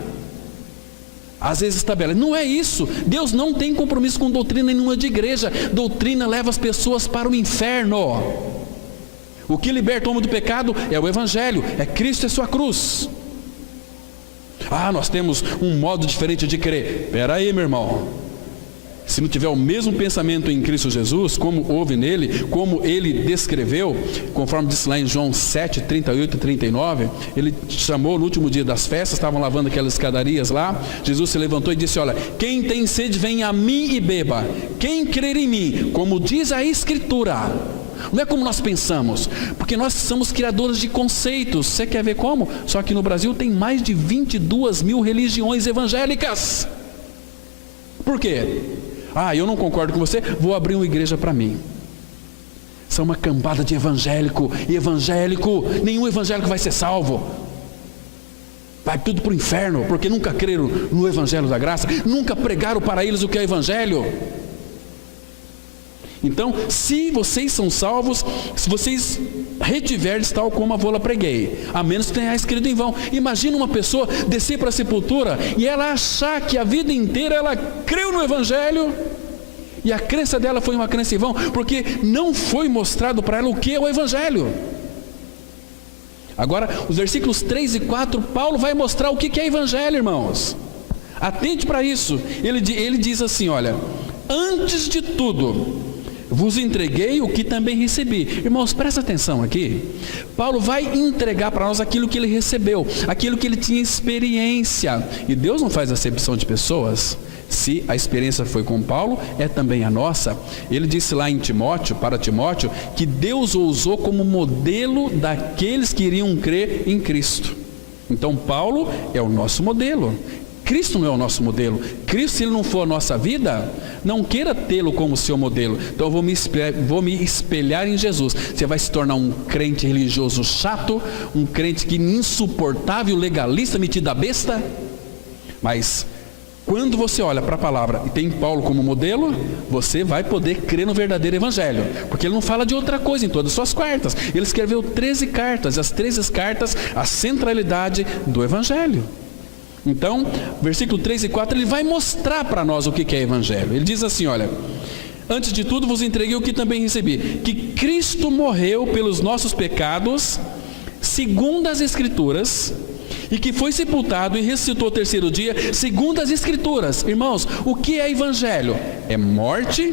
às vezes estabelece. Não é isso. Deus não tem compromisso com doutrina nenhuma de igreja. Doutrina leva as pessoas para o inferno. O que liberta o homem do pecado é o Evangelho, é Cristo e sua cruz. Nós temos um modo diferente de crer. Espera aí, meu irmão. Se não tiver o mesmo pensamento em Cristo Jesus, como houve nele, como ele descreveu, conforme disse lá em João 7, 38 e 39, ele chamou no último dia das festas, estavam lavando aquelas escadarias lá, Jesus se levantou e disse: olha, quem tem sede vem a mim e beba, quem crer em mim, como diz a Escritura. Não é como nós pensamos, porque nós somos criadores de conceitos. Você quer ver como? Só que no Brasil tem mais de 22 mil religiões evangélicas. Por quê? Eu não concordo com você, vou abrir uma igreja para mim. São uma cambada de evangélico, e evangélico, nenhum evangélico vai ser salvo. Vai tudo para o inferno, porque nunca creram no Evangelho da graça, nunca pregaram para eles o que é Evangelho. Então, se vocês são salvos, se vocês retiverdes tal como a vô-la preguei, a menos que tenha escrito em vão. Imagina uma pessoa descer para a sepultura e ela achar que a vida inteira ela creu no Evangelho e a crença dela foi uma crença em vão, porque não foi mostrado para ela o que é o Evangelho. Agora, os versículos 3 e 4, Paulo vai mostrar o que é Evangelho, irmãos. Atente para isso. Ele diz assim: olha, antes de tudo vos entreguei o que também recebi. Irmãos, presta atenção aqui. Paulo vai entregar para nós aquilo que ele recebeu, aquilo que ele tinha experiência. E Deus não faz acepção de pessoas. Se a experiência foi com Paulo, é também a nossa. Ele disse lá em Timóteo, para Timóteo, que Deus o usou como modelo daqueles que iriam crer em Cristo. Então Paulo é o nosso modelo. Cristo não é o nosso modelo. Cristo, se ele não for a nossa vida, não queira tê-lo como seu modelo. Então eu vou me espelhar em Jesus. Você vai se tornar um crente religioso chato, um crente que insuportável, legalista, metido a besta. Mas quando você olha para a palavra e tem Paulo como modelo, você vai poder crer no verdadeiro Evangelho, porque ele não fala de outra coisa em todas as suas cartas. Ele escreveu 13 cartas, as 13 cartas, a centralidade do Evangelho. Então, versículo 3 e 4, ele vai mostrar para nós o que é Evangelho. Ele diz assim: olha, antes de tudo vos entreguei o que também recebi, que Cristo morreu pelos nossos pecados, segundo as Escrituras, e que foi sepultado e ressuscitou ao terceiro dia, segundo as Escrituras. Irmãos, o que é evangelho? É morte,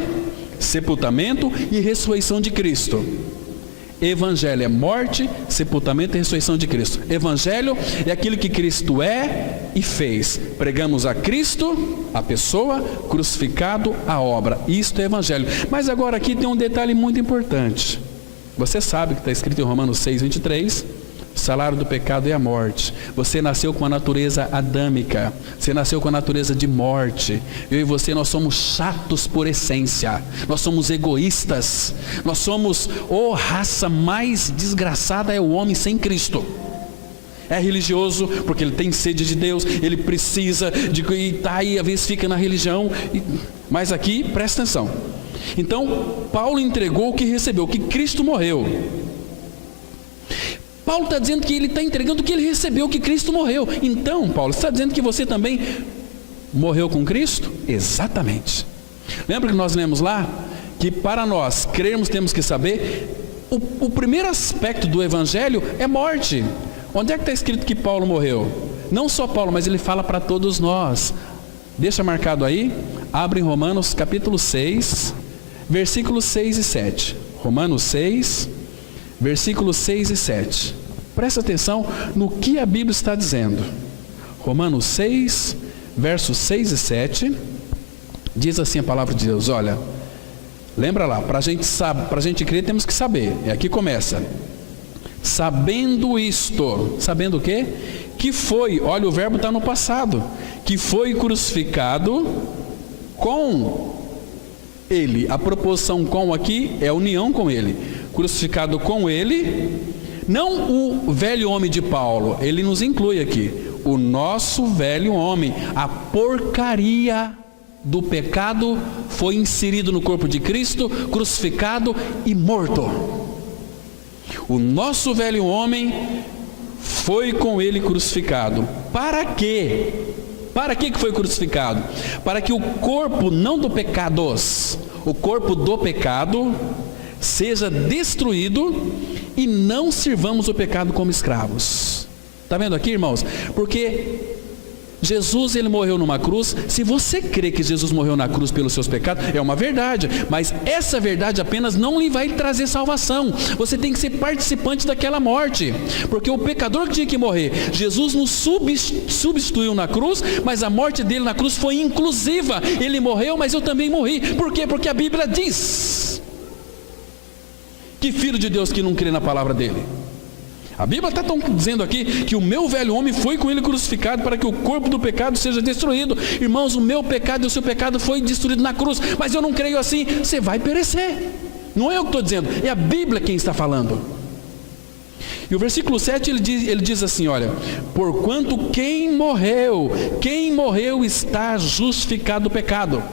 sepultamento e ressurreição de Cristo. Evangelho é morte, sepultamento e ressurreição de Cristo. Evangelho é aquilo que Cristo é e fez. Pregamos a Cristo, a pessoa, crucificado, a obra. Isto é evangelho. Mas agora aqui tem um detalhe muito importante. Você sabe que está escrito em Romanos 6:23, o salário do pecado é a morte. Você nasceu com a natureza adâmica, você nasceu com a natureza de morte. Eu e você, nós somos chatos por essência, nós somos egoístas, nós somos, raça mais desgraçada é o homem sem Cristo. É religioso porque ele tem sede de Deus, ele precisa de, e tá aí, às vezes fica na religião, mas aqui, presta atenção. Então, Paulo entregou o que recebeu, o que Cristo morreu. Paulo está dizendo que ele está entregando o que ele recebeu, que Cristo morreu. Então, Paulo, você está dizendo que você também morreu com Cristo? Exatamente. Lembra que nós lemos lá que para nós crermos temos que saber, o primeiro aspecto do evangelho é morte. Onde é que está escrito que Paulo morreu? Não só Paulo, mas ele fala para todos nós. Deixa marcado aí, abre em Romanos capítulo 6, versículos 6 e 7. Romanos 6, versículos 6 e 7. Presta atenção no que a Bíblia está dizendo. Romanos 6, versos 6 e 7. Diz assim a palavra de Deus, olha, lembra lá, para a gente crer temos que saber. E aqui começa. Sabendo isto, sabendo o quê? Que foi, olha, o verbo está no passado, que foi crucificado com ele. A proposição com aqui é união com ele. Crucificado com ele, não o velho homem de Paulo, ele nos inclui aqui, o nosso velho homem, a porcaria do pecado foi inserido no corpo de Cristo, crucificado e morto. O nosso velho homem foi com ele crucificado. Para quê? Para que foi crucificado? Para que o corpo, não do pecados, o corpo do pecado seja destruído e não sirvamos o pecado como escravos. Está vendo aqui, irmãos? Porque Jesus, ele morreu numa cruz. Se você crê que Jesus morreu na cruz pelos seus pecados, é uma verdade, mas essa verdade apenas não lhe vai trazer salvação. Você tem que ser participante daquela morte, porque o pecador que tinha que morrer, Jesus nos substituiu na cruz, mas a morte dele na cruz foi inclusiva. Ele morreu, mas eu também morri. Por quê? Porque a Bíblia diz. Que filho de Deus que não crê na palavra dele? A Bíblia está dizendo aqui que o meu velho homem foi com ele crucificado para que o corpo do pecado seja destruído. Irmãos, o meu pecado e o seu pecado foi destruído na cruz, mas eu não creio assim. Você vai perecer. Não é eu que estou dizendo, é a Bíblia quem está falando. E o versículo 7 ele diz assim, olha, porquanto quem morreu está justificado do pecado.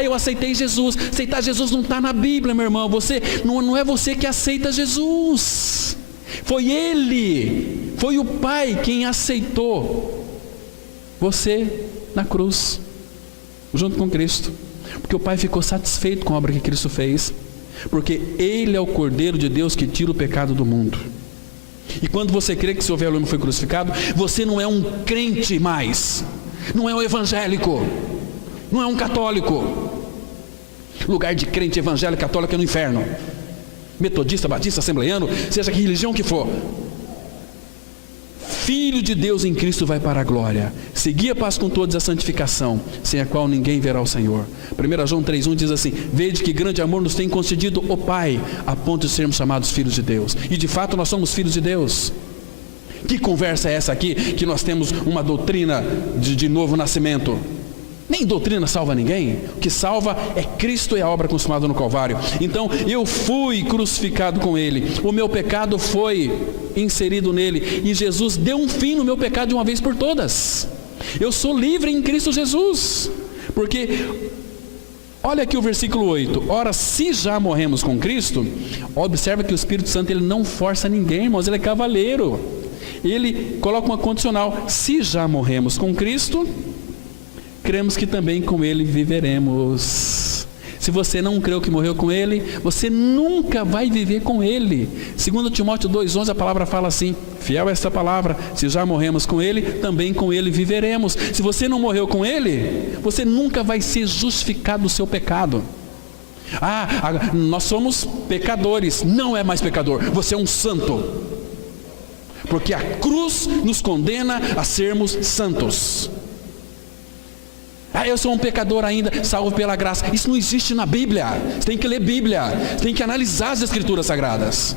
Eu aceitei Jesus. Aceitar Jesus não está na Bíblia, meu irmão. Não é você que aceita Jesus. Foi Ele, foi o Pai quem aceitou você na cruz, junto com Cristo. Porque o Pai ficou satisfeito com a obra que Cristo fez. Porque Ele é o Cordeiro de Deus que tira o pecado do mundo. E quando você crê que seu velho homem foi crucificado, você não é um crente mais, não é um evangélico, não é um católico. Lugar de crente evangélico católico é no inferno. Metodista, batista, assembleiano, seja que religião que for. Filho de Deus em Cristo vai para a glória. Segui a paz com todos a santificação, sem a qual ninguém verá o Senhor. 1 João 3,1 diz assim: vede que grande amor nos tem concedido o Pai, a ponto de sermos chamados filhos de Deus. E de fato nós somos filhos de Deus. Que conversa é essa aqui, que nós temos uma doutrina de novo nascimento? Nem doutrina salva ninguém. O que salva é Cristo e a obra consumada no Calvário. Então eu fui crucificado com Ele, o meu pecado foi inserido nele, e Jesus deu um fim no meu pecado de uma vez por todas. Eu sou livre em Cristo Jesus. Porque olha aqui o versículo 8. Ora, se já morremos com Cristo, observa que o Espírito Santo ele não força ninguém, irmãos, ele é cavaleiro. Ele coloca uma condicional: se já morremos com Cristo, cremos que também com Ele viveremos. Se você não creu que morreu com Ele, você nunca vai viver com Ele. 2 Timóteo 2,11, a palavra fala assim, fiel a esta palavra, se já morremos com Ele, também com Ele viveremos. Se você não morreu com Ele, você nunca vai ser justificado do seu pecado. Nós somos pecadores. Não é mais pecador, você é um santo, porque a cruz nos condena a sermos santos. Eu sou um pecador ainda, salvo pela graça. Isso não existe na Bíblia. Você tem que ler Bíblia, você tem que analisar as Escrituras Sagradas,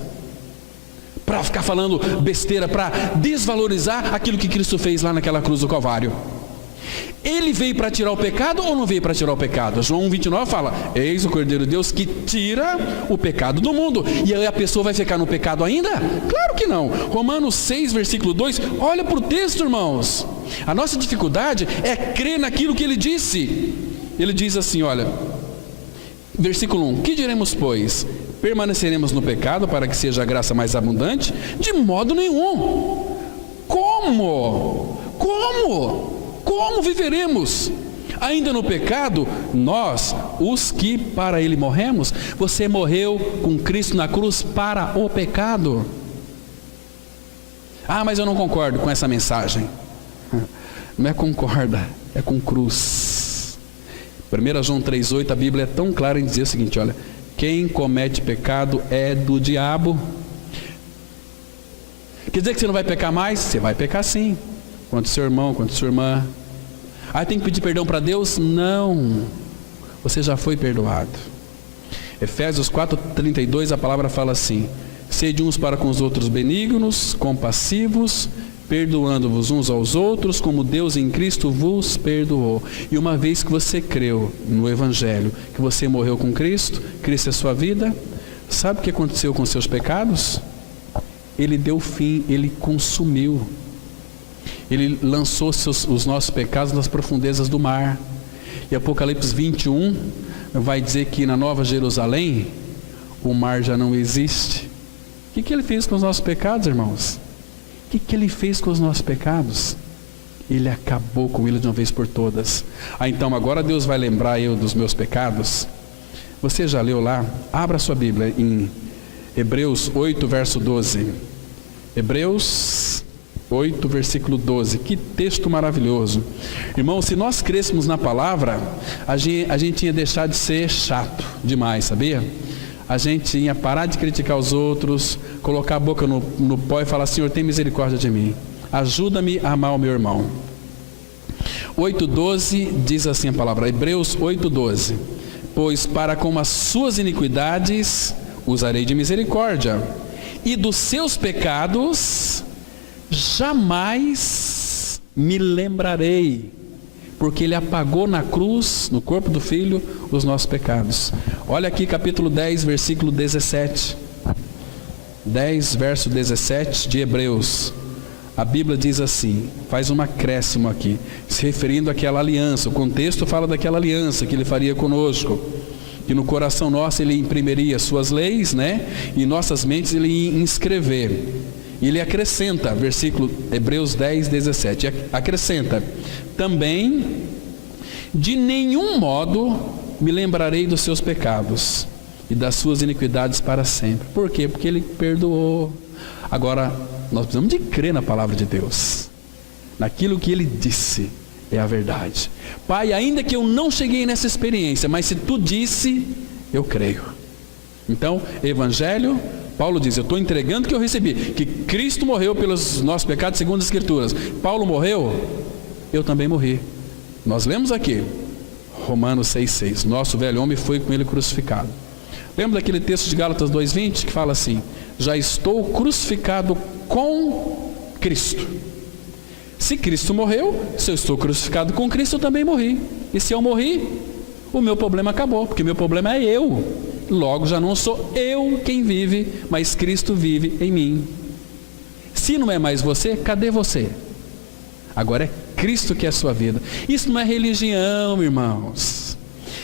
para ficar falando besteira, para desvalorizar aquilo que Cristo fez lá naquela cruz do Calvário. Ele veio para tirar o pecado ou não veio para tirar o pecado? João 1,29 fala, eis o Cordeiro de Deus que tira o pecado do mundo. E aí a pessoa vai ficar no pecado ainda? Claro que não. Romanos 6, versículo 2, olha para o texto, irmãos. A nossa dificuldade é crer naquilo que ele disse. Ele diz assim, olha, versículo 1, que diremos, pois? Permaneceremos no pecado para que seja a graça mais abundante? De modo nenhum. Como? Como viveremos? Ainda no pecado, nós, os que para Ele morremos. Você morreu com Cristo na cruz para o pecado. Mas eu não concordo com essa mensagem. Não é concorda, é com cruz. 1 João 3,8, a Bíblia é tão clara em dizer o seguinte, olha, quem comete pecado é do diabo. Quer dizer que você não vai pecar mais? Você vai pecar sim, contra seu irmão, contra sua irmã. Tem que pedir perdão para Deus? Não, você já foi perdoado. Efésios 4,32, a palavra fala assim, sede uns para com os outros benignos, compassivos, perdoando-vos uns aos outros, como Deus em Cristo vos perdoou. E uma vez que você creu no Evangelho, que você morreu com Cristo, Cristo é sua vida, sabe o que aconteceu com seus pecados? Ele deu fim, Ele consumiu. Ele lançou os nossos pecados nas profundezas do mar. E Apocalipse 21 vai dizer que na Nova Jerusalém o mar já não existe. O que Ele fez com os nossos pecados, irmãos? O que Ele fez com os nossos pecados? Ele acabou com ele de uma vez por todas. Então agora Deus vai lembrar eu dos meus pecados? Você já leu lá? Abra sua Bíblia em Hebreus 8, verso 12. Hebreus 8, versículo 12. Que texto maravilhoso. Irmão, se nós crêssemos na palavra, a gente ia deixar de ser chato demais, sabia? A gente ia parar de criticar os outros, colocar a boca no pó e falar, Senhor, tem misericórdia de mim, ajuda-me a amar o meu irmão. 8,12 diz assim a palavra, Hebreus 8,12, pois para com as suas iniquidades usarei de misericórdia, e dos seus pecados jamais me lembrarei, porque Ele apagou na cruz, no corpo do Filho, os nossos pecados. Olha aqui capítulo 10, versículo 17. 10, verso 17 de Hebreus. A Bíblia diz assim, faz um acréscimo aqui, se referindo àquela aliança. O contexto fala daquela aliança que Ele faria conosco, que no coração nosso Ele imprimiria suas leis, né? E em nossas mentes Ele ia inscrever. E Ele acrescenta, versículo Hebreus 10, 17, acrescenta, também de nenhum modo me lembrarei dos seus pecados e das suas iniquidades para sempre. Por quê? Porque Ele perdoou. Agora, nós precisamos de crer na palavra de Deus, naquilo que Ele disse é a verdade. Pai, ainda que eu não cheguei nessa experiência, mas se Tu disse, eu creio. Então, Evangelho, Paulo diz, eu estou entregando o que eu recebi, que Cristo morreu pelos nossos pecados segundo as Escrituras. Paulo morreu, eu também morri. Nós lemos aqui, Romanos 6,6, nosso velho homem foi com Ele crucificado. Lembra daquele texto de Gálatas 2,20 que fala assim, já estou crucificado com Cristo. Se Cristo morreu, se eu estou crucificado com Cristo, eu também morri. E se eu morri, o meu problema acabou, porque o meu problema é eu. Logo já não sou eu quem vive, mas Cristo vive em mim. Se não é mais você, cadê você? Agora é Cristo que é a sua vida. Isso não é religião, irmãos.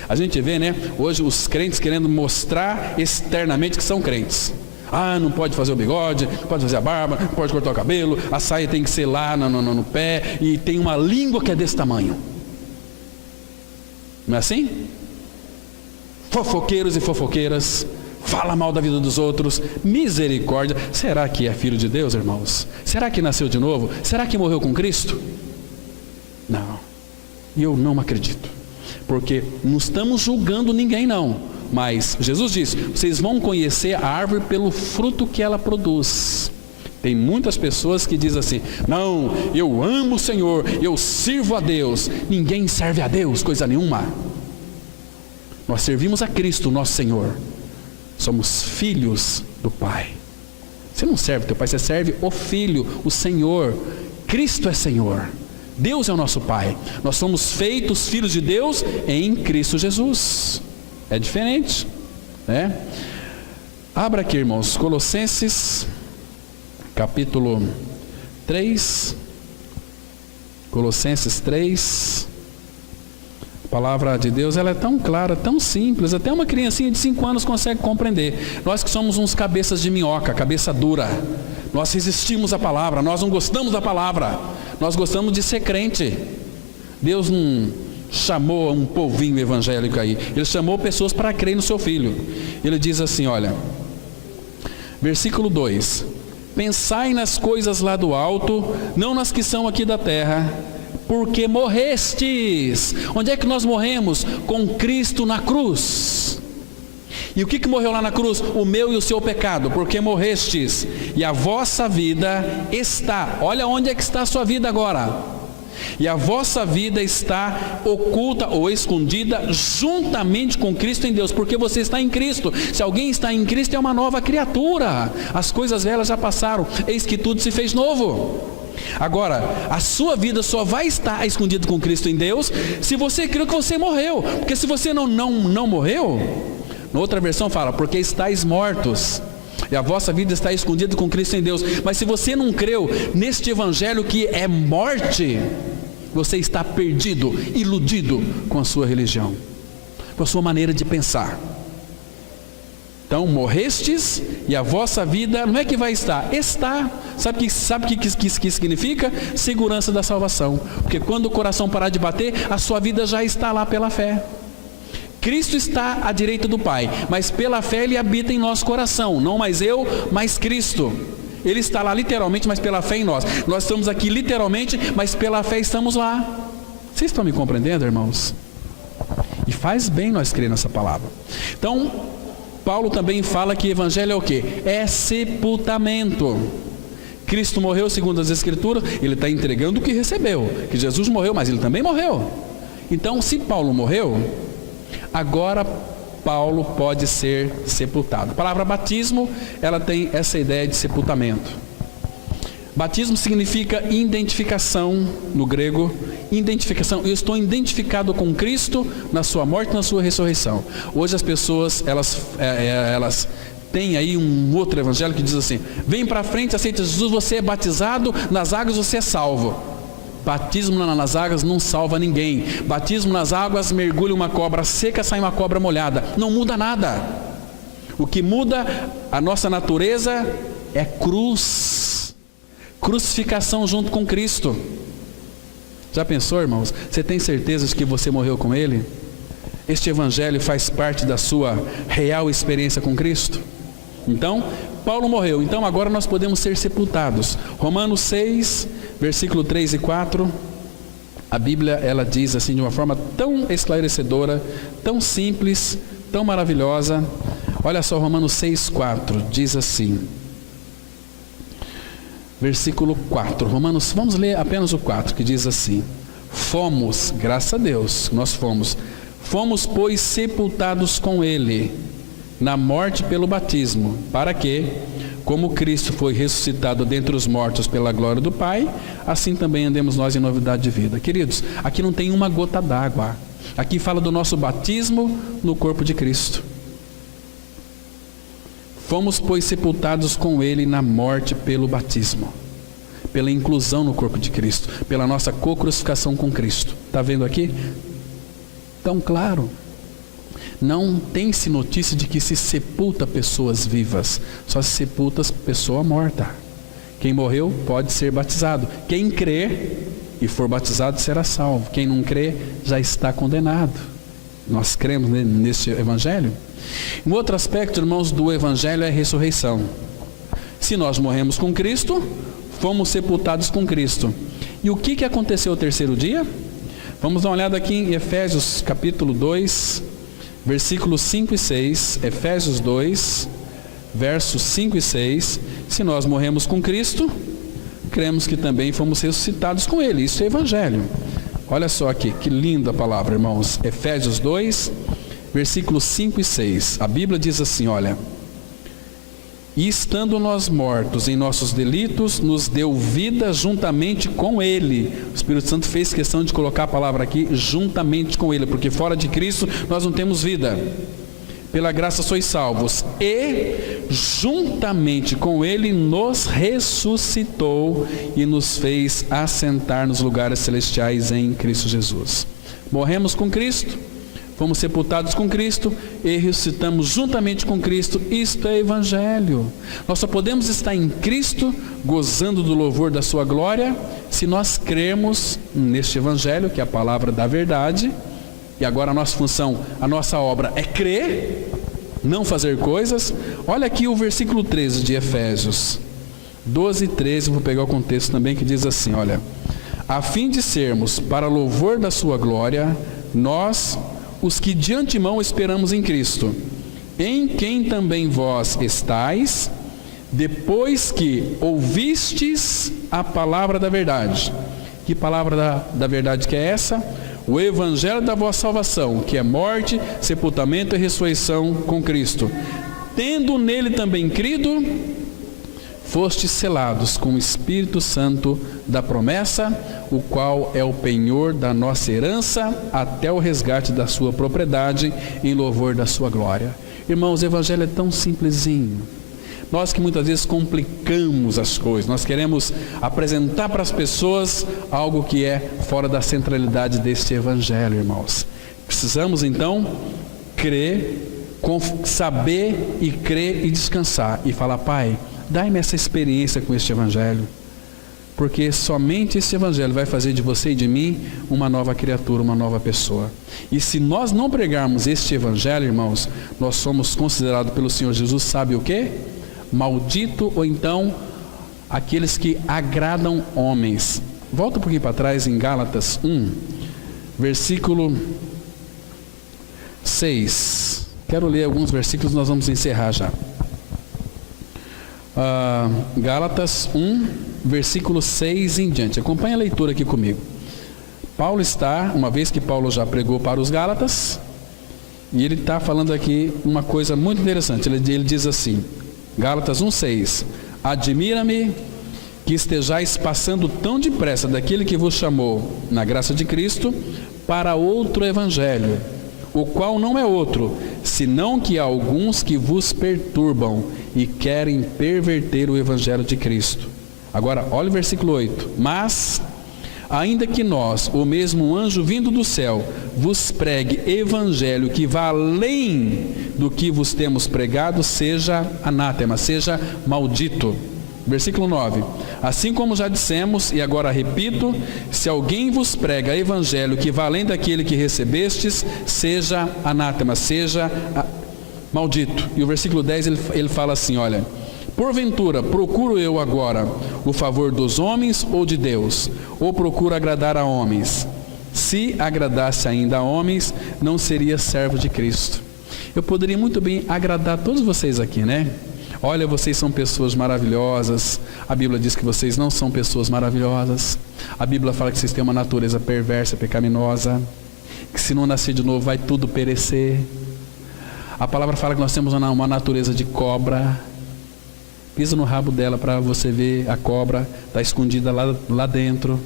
A gente vê, né, hoje os crentes querendo mostrar externamente que são crentes. Não pode fazer o bigode, não pode fazer a barba, não pode cortar o cabelo, a saia tem que ser lá no pé, e tem uma língua que é desse tamanho. Não é assim? fofoqueiros e fofoqueiras, fala mal da vida dos outros, misericórdia. Será que é filho de Deus, irmãos? Será que nasceu de novo? Será que morreu com Cristo? Não, e eu não acredito, porque não estamos julgando ninguém não, mas Jesus disse, vocês vão conhecer a árvore pelo fruto que ela produz. Tem muitas pessoas que dizem assim, não, eu amo o Senhor, eu sirvo a Deus. Ninguém serve a Deus, coisa nenhuma. Nós servimos a Cristo, nosso Senhor. Somos filhos do Pai. Você não serve teu Pai, você serve o Filho, o Senhor. Cristo é Senhor. Deus é o nosso Pai. Nós somos feitos filhos de Deus em Cristo Jesus. É diferente, né? Abra aqui, irmãos, Colossenses capítulo 3, Colossenses 3, a palavra de Deus, ela é tão clara, tão simples, até uma criancinha de 5 anos consegue compreender. Nós que somos uns cabeças de minhoca, cabeça dura, nós resistimos à palavra, nós não gostamos da palavra, nós gostamos de ser crente. Deus não chamou um povinho evangélico aí, Ele chamou pessoas para crer no seu Filho. Ele diz assim, olha, versículo 2, pensai nas coisas lá do alto, não nas que são aqui da terra, porque morrestes. Onde é que nós morremos? Com Cristo na cruz. E o que morreu lá na cruz? O meu e o seu pecado, porque morrestes, e a vossa vida está, olha onde é que está a sua vida agora, e a vossa vida está oculta ou escondida juntamente com Cristo em Deus, porque você está em Cristo. Se alguém está em Cristo é uma nova criatura, as coisas velhas já passaram, eis que tudo se fez novo. Agora, a sua vida só vai estar escondida com Cristo em Deus se você crê que você morreu, porque se você não morreu, na outra versão fala, porque estáis mortos, e a vossa vida está escondida com Cristo em Deus. Mas se você não creu neste evangelho que é morte, você está perdido, iludido com a sua religião, com a sua maneira de pensar. Então, morrestes e a vossa vida, não é que vai estar, está. Sabe o que significa? Segurança da salvação. Porque quando o coração parar de bater, a sua vida já está lá pela fé. Cristo está à direita do Pai, mas pela fé Ele habita em nosso coração, não mais eu, mas Cristo. Ele está lá literalmente, mas pela fé em nós. Nós estamos aqui literalmente, mas pela fé estamos lá. Vocês estão me compreendendo, irmãos? E faz bem nós crer nessa palavra. Então, Paulo também fala que evangelho é o quê? É sepultamento. Cristo morreu segundo as Escrituras, Ele está entregando o que recebeu. Que Jesus morreu, mas Ele também morreu. Então, se Paulo morreu, agora Paulo pode ser sepultado. A palavra batismo, ela tem essa ideia de sepultamento. Batismo significa identificação, no grego, identificação. Eu estou identificado com Cristo na sua morte e na sua ressurreição. Hoje as pessoas, elas têm aí um outro evangelho que diz assim, vem para frente, aceita Jesus, você é batizado, nas águas você é salvo. Batismo nas águas não salva ninguém. Batismo nas águas, mergulha uma cobra seca, sai uma cobra molhada. Não muda nada. O que muda a nossa natureza é cruz. Crucificação junto com Cristo. Já pensou, irmãos? Você tem certeza de que você morreu com Ele? Este evangelho faz parte da sua real experiência com Cristo? Então, Paulo morreu, então agora nós podemos ser sepultados. Romanos 6, versículo 3 e 4, a Bíblia, ela diz assim de uma forma tão esclarecedora, tão simples, tão maravilhosa. Olha só, Romanos 6, 4, diz assim, versículo 4, Romanos, vamos ler apenas o 4, que diz assim, fomos, graças a Deus, nós fomos, pois sepultados com Ele, na morte pelo batismo, para que, como Cristo foi ressuscitado dentre os mortos pela glória do Pai, assim também andemos nós em novidade de vida. Queridos, aqui não tem uma gota d'água, aqui fala do nosso batismo no corpo de Cristo. Fomos, pois, sepultados com Ele na morte pelo batismo, pela inclusão no corpo de Cristo, pela nossa co-crucificação com Cristo. Está vendo aqui? Tão claro. Não tem-se notícia de que se sepulta pessoas vivas, só se sepulta pessoa morta. Quem morreu pode ser batizado. Quem crer e for batizado será salvo. Quem não crer já está condenado. Nós cremos neste Evangelho? Um outro aspecto, irmãos, do Evangelho é a ressurreição. Se nós morremos com Cristo, fomos sepultados com Cristo. E o que aconteceu ao terceiro dia? Vamos dar uma olhada aqui em Efésios capítulo 2, versículos 5 e 6. Efésios 2, versos 5 e 6. Se nós morremos com Cristo, cremos que também fomos ressuscitados com Ele. Isso é Evangelho. Olha só aqui, que linda palavra, irmãos. Efésios 2, versículos 5 e 6. A Bíblia diz assim, olha: e estando nós mortos em nossos delitos, nos deu vida juntamente com Ele. O Espírito Santo fez questão de colocar a palavra aqui, juntamente com Ele, porque fora de Cristo nós não temos vida. Pela graça sois salvos. E juntamente com Ele nos ressuscitou e nos fez assentar nos lugares celestiais em Cristo Jesus. Morremos com Cristo, fomos sepultados com Cristo e ressuscitamos juntamente com Cristo. Isto é Evangelho. Nós só podemos estar em Cristo, gozando do louvor da sua glória, se nós crermos neste Evangelho, que é a palavra da verdade. E agora a nossa função, a nossa obra é crer, não fazer coisas. Olha aqui o versículo 13 de Efésios 12 e 13, vou pegar o contexto também, que diz assim, olha: a fim de sermos para louvor da sua glória, nós, os que de antemão esperamos em Cristo, em quem também vós estáis, depois que ouvistes a palavra da verdade. Que palavra da verdade que é essa? O Evangelho da vossa salvação, que é morte, sepultamento e ressurreição com Cristo. Tendo nele também crido, fostes selados com o Espírito Santo da promessa, o qual é o penhor da nossa herança, até o resgate da sua propriedade, em louvor da sua glória. Irmãos, o Evangelho é tão simplesinho. Nós que muitas vezes complicamos as coisas, nós queremos apresentar para as pessoas algo que é fora da centralidade deste Evangelho, irmãos. Precisamos então crer, saber e crer e descansar e falar: Pai, dai-me essa experiência com este Evangelho, porque somente esse Evangelho vai fazer de você e de mim uma nova criatura, uma nova pessoa. E se nós não pregarmos este Evangelho, irmãos, nós somos considerados pelo Senhor Jesus, sabe o quê? Maldito, ou então aqueles que agradam homens. Volta um pouquinho para trás em Gálatas 1, versículo 6. Quero ler alguns versículos, nós vamos encerrar já. Gálatas 1, versículo 6 em diante. Acompanhe a leitura aqui comigo. Paulo está, uma vez que Paulo já pregou para os Gálatas, e ele está falando aqui uma coisa muito interessante. Ele diz assim, Gálatas 1,6: admira-me que estejais passando tão depressa daquele que vos chamou na graça de Cristo para outro evangelho, o qual não é outro, senão que há alguns que vos perturbam e querem perverter o evangelho de Cristo. Agora, olha o versículo 8: mas, ainda que nós, ou mesmo anjo vindo do céu, vos pregue evangelho que vá além do que vos temos pregado, seja anátema, seja maldito. Versículo 9: assim como já dissemos, e agora repito, se alguém vos prega evangelho que vá além daquele que recebestes, seja anátema, seja maldito. E o versículo 10 ele fala assim, olha: porventura procuro eu agora o favor dos homens ou de Deus? Ou procuro agradar a homens? Se agradasse ainda a homens, não seria servo de Cristo. Eu poderia muito bem agradar todos vocês aqui, né? Olha, vocês são pessoas maravilhosas. A Bíblia diz que vocês não são pessoas maravilhosas. A Bíblia fala que vocês têm uma natureza perversa, pecaminosa, que se não nascer de novo vai tudo perecer. A palavra fala que nós temos uma natureza de cobra. Pisa no rabo dela para você ver a cobra, está escondida lá dentro.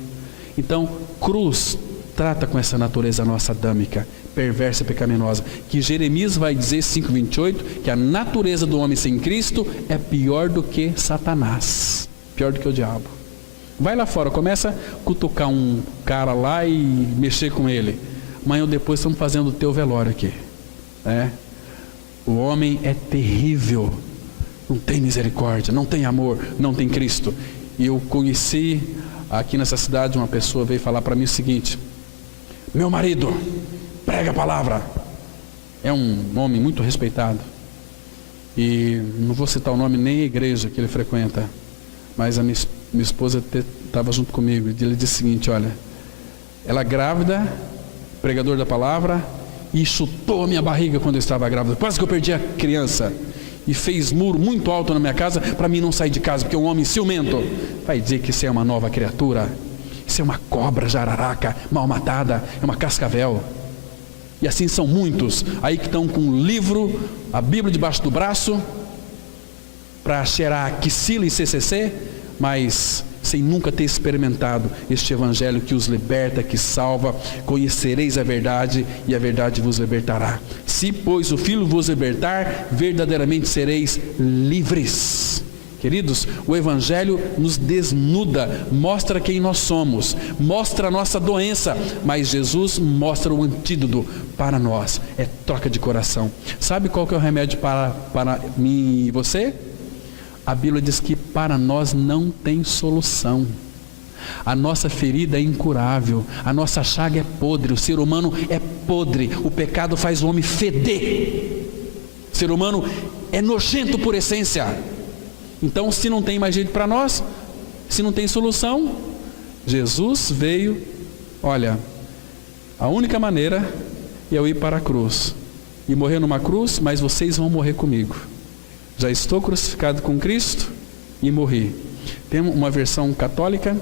Então, cruz trata com essa natureza nossa adâmica, perversa e pecaminosa, que Jeremias vai dizer, 5:28, que a natureza do homem sem Cristo é pior do que Satanás, pior do que o diabo. Vai lá fora, começa a cutucar um cara lá e mexer com ele. Amanhã ou depois estamos fazendo o teu velório aqui. O homem é terrível, não tem misericórdia, não tem amor, não tem Cristo. E eu conheci aqui nessa cidade uma pessoa veio falar para mim o seguinte: meu marido prega a palavra, É um homem muito respeitado. E não vou citar o nome nem a igreja que ele frequenta, mas a minha esposa estava junto comigo, e ele disse o seguinte: olha, ela grávida, pregador da palavra, e chutou a minha barriga quando eu estava grávida, quase que eu perdi a criança, e fez muro muito alto na minha casa para mim não sair de casa, porque é um homem ciumento. Vai dizer que isso é uma nova criatura? Isso é uma cobra jararaca mal matada, é uma cascavel. E assim são muitos aí que estão com o livro, a Bíblia debaixo do braço, para cheirar Quicila e CCC, mas sem nunca ter experimentado este evangelho que os liberta, que salva. Conhecereis a verdade e a verdade vos libertará. Se, pois, o Filho vos libertar, verdadeiramente sereis livres. Queridos, o evangelho nos desnuda, mostra quem nós somos, mostra a nossa doença, mas Jesus mostra o antídoto para nós, é troca de coração. Sabe qual que é o remédio para mim e você? A Bíblia diz que para nós não tem solução. A nossa ferida é incurável, a nossa chaga é podre, o ser humano é podre, o pecado faz o homem feder, o ser humano é nojento por essência. Então, se não tem mais jeito para nós, se não tem solução, Jesus veio. Olha, a única maneira é eu ir para a cruz e morrer numa cruz, mas vocês vão morrer comigo. Já estou crucificado com Cristo e morri. Tem uma versão católica,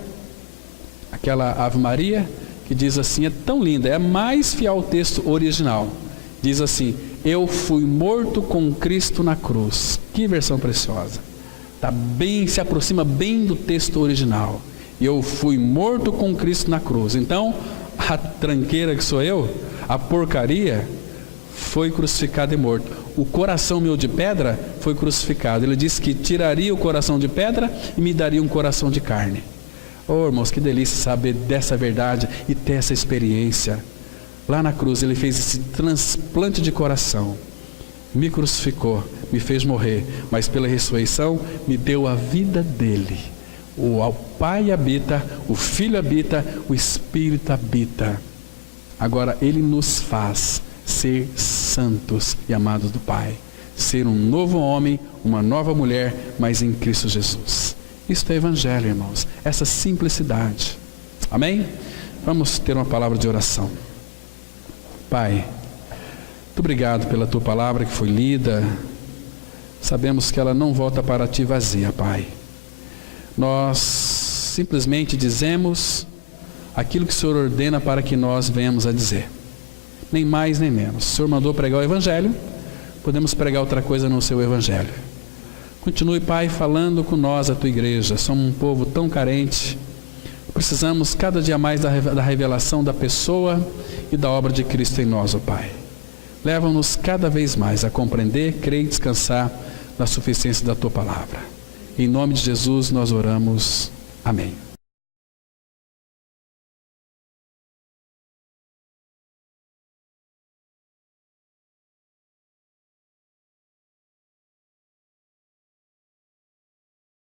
aquela Ave Maria, que diz assim, é tão linda, é mais fiel ao texto original. Diz assim: eu fui morto com Cristo na cruz. Que versão preciosa! Tá bem, se aproxima bem do texto original. Eu fui morto com Cristo na cruz. Então, a tranqueira que sou eu, a porcaria, foi crucificado e morto. O coração meu de pedra foi crucificado. Ele disse que tiraria o coração de pedra e me daria um coração de carne. Oh, irmãos, que delícia saber dessa verdade e ter essa experiência. Lá na cruz ele fez esse transplante de coração, me crucificou, me fez morrer, mas pela ressurreição me deu a vida dele. O Pai habita, o Filho habita, o Espírito habita. Agora ele nos faz ser santos e amados do Pai, ser um novo homem, uma nova mulher, mas em Cristo Jesus. Isto é evangelho, irmãos, essa simplicidade. Amém? Vamos ter uma palavra de oração. Pai, muito obrigado pela tua palavra que foi lida. Sabemos que ela não volta para ti vazia, Pai. Nós simplesmente dizemos aquilo que o Senhor ordena para que nós venhamos a dizer. Nem mais nem menos. O Senhor mandou pregar o evangelho, podemos pregar outra coisa no seu evangelho. Continue, Pai, falando com nós, a tua igreja. Somos um povo tão carente. Precisamos cada dia mais da revelação da pessoa e da obra de Cristo em nós, ó Pai. Leva-nos cada vez mais a compreender, crer e descansar na suficiência da tua palavra. Em nome de Jesus nós oramos. Amém.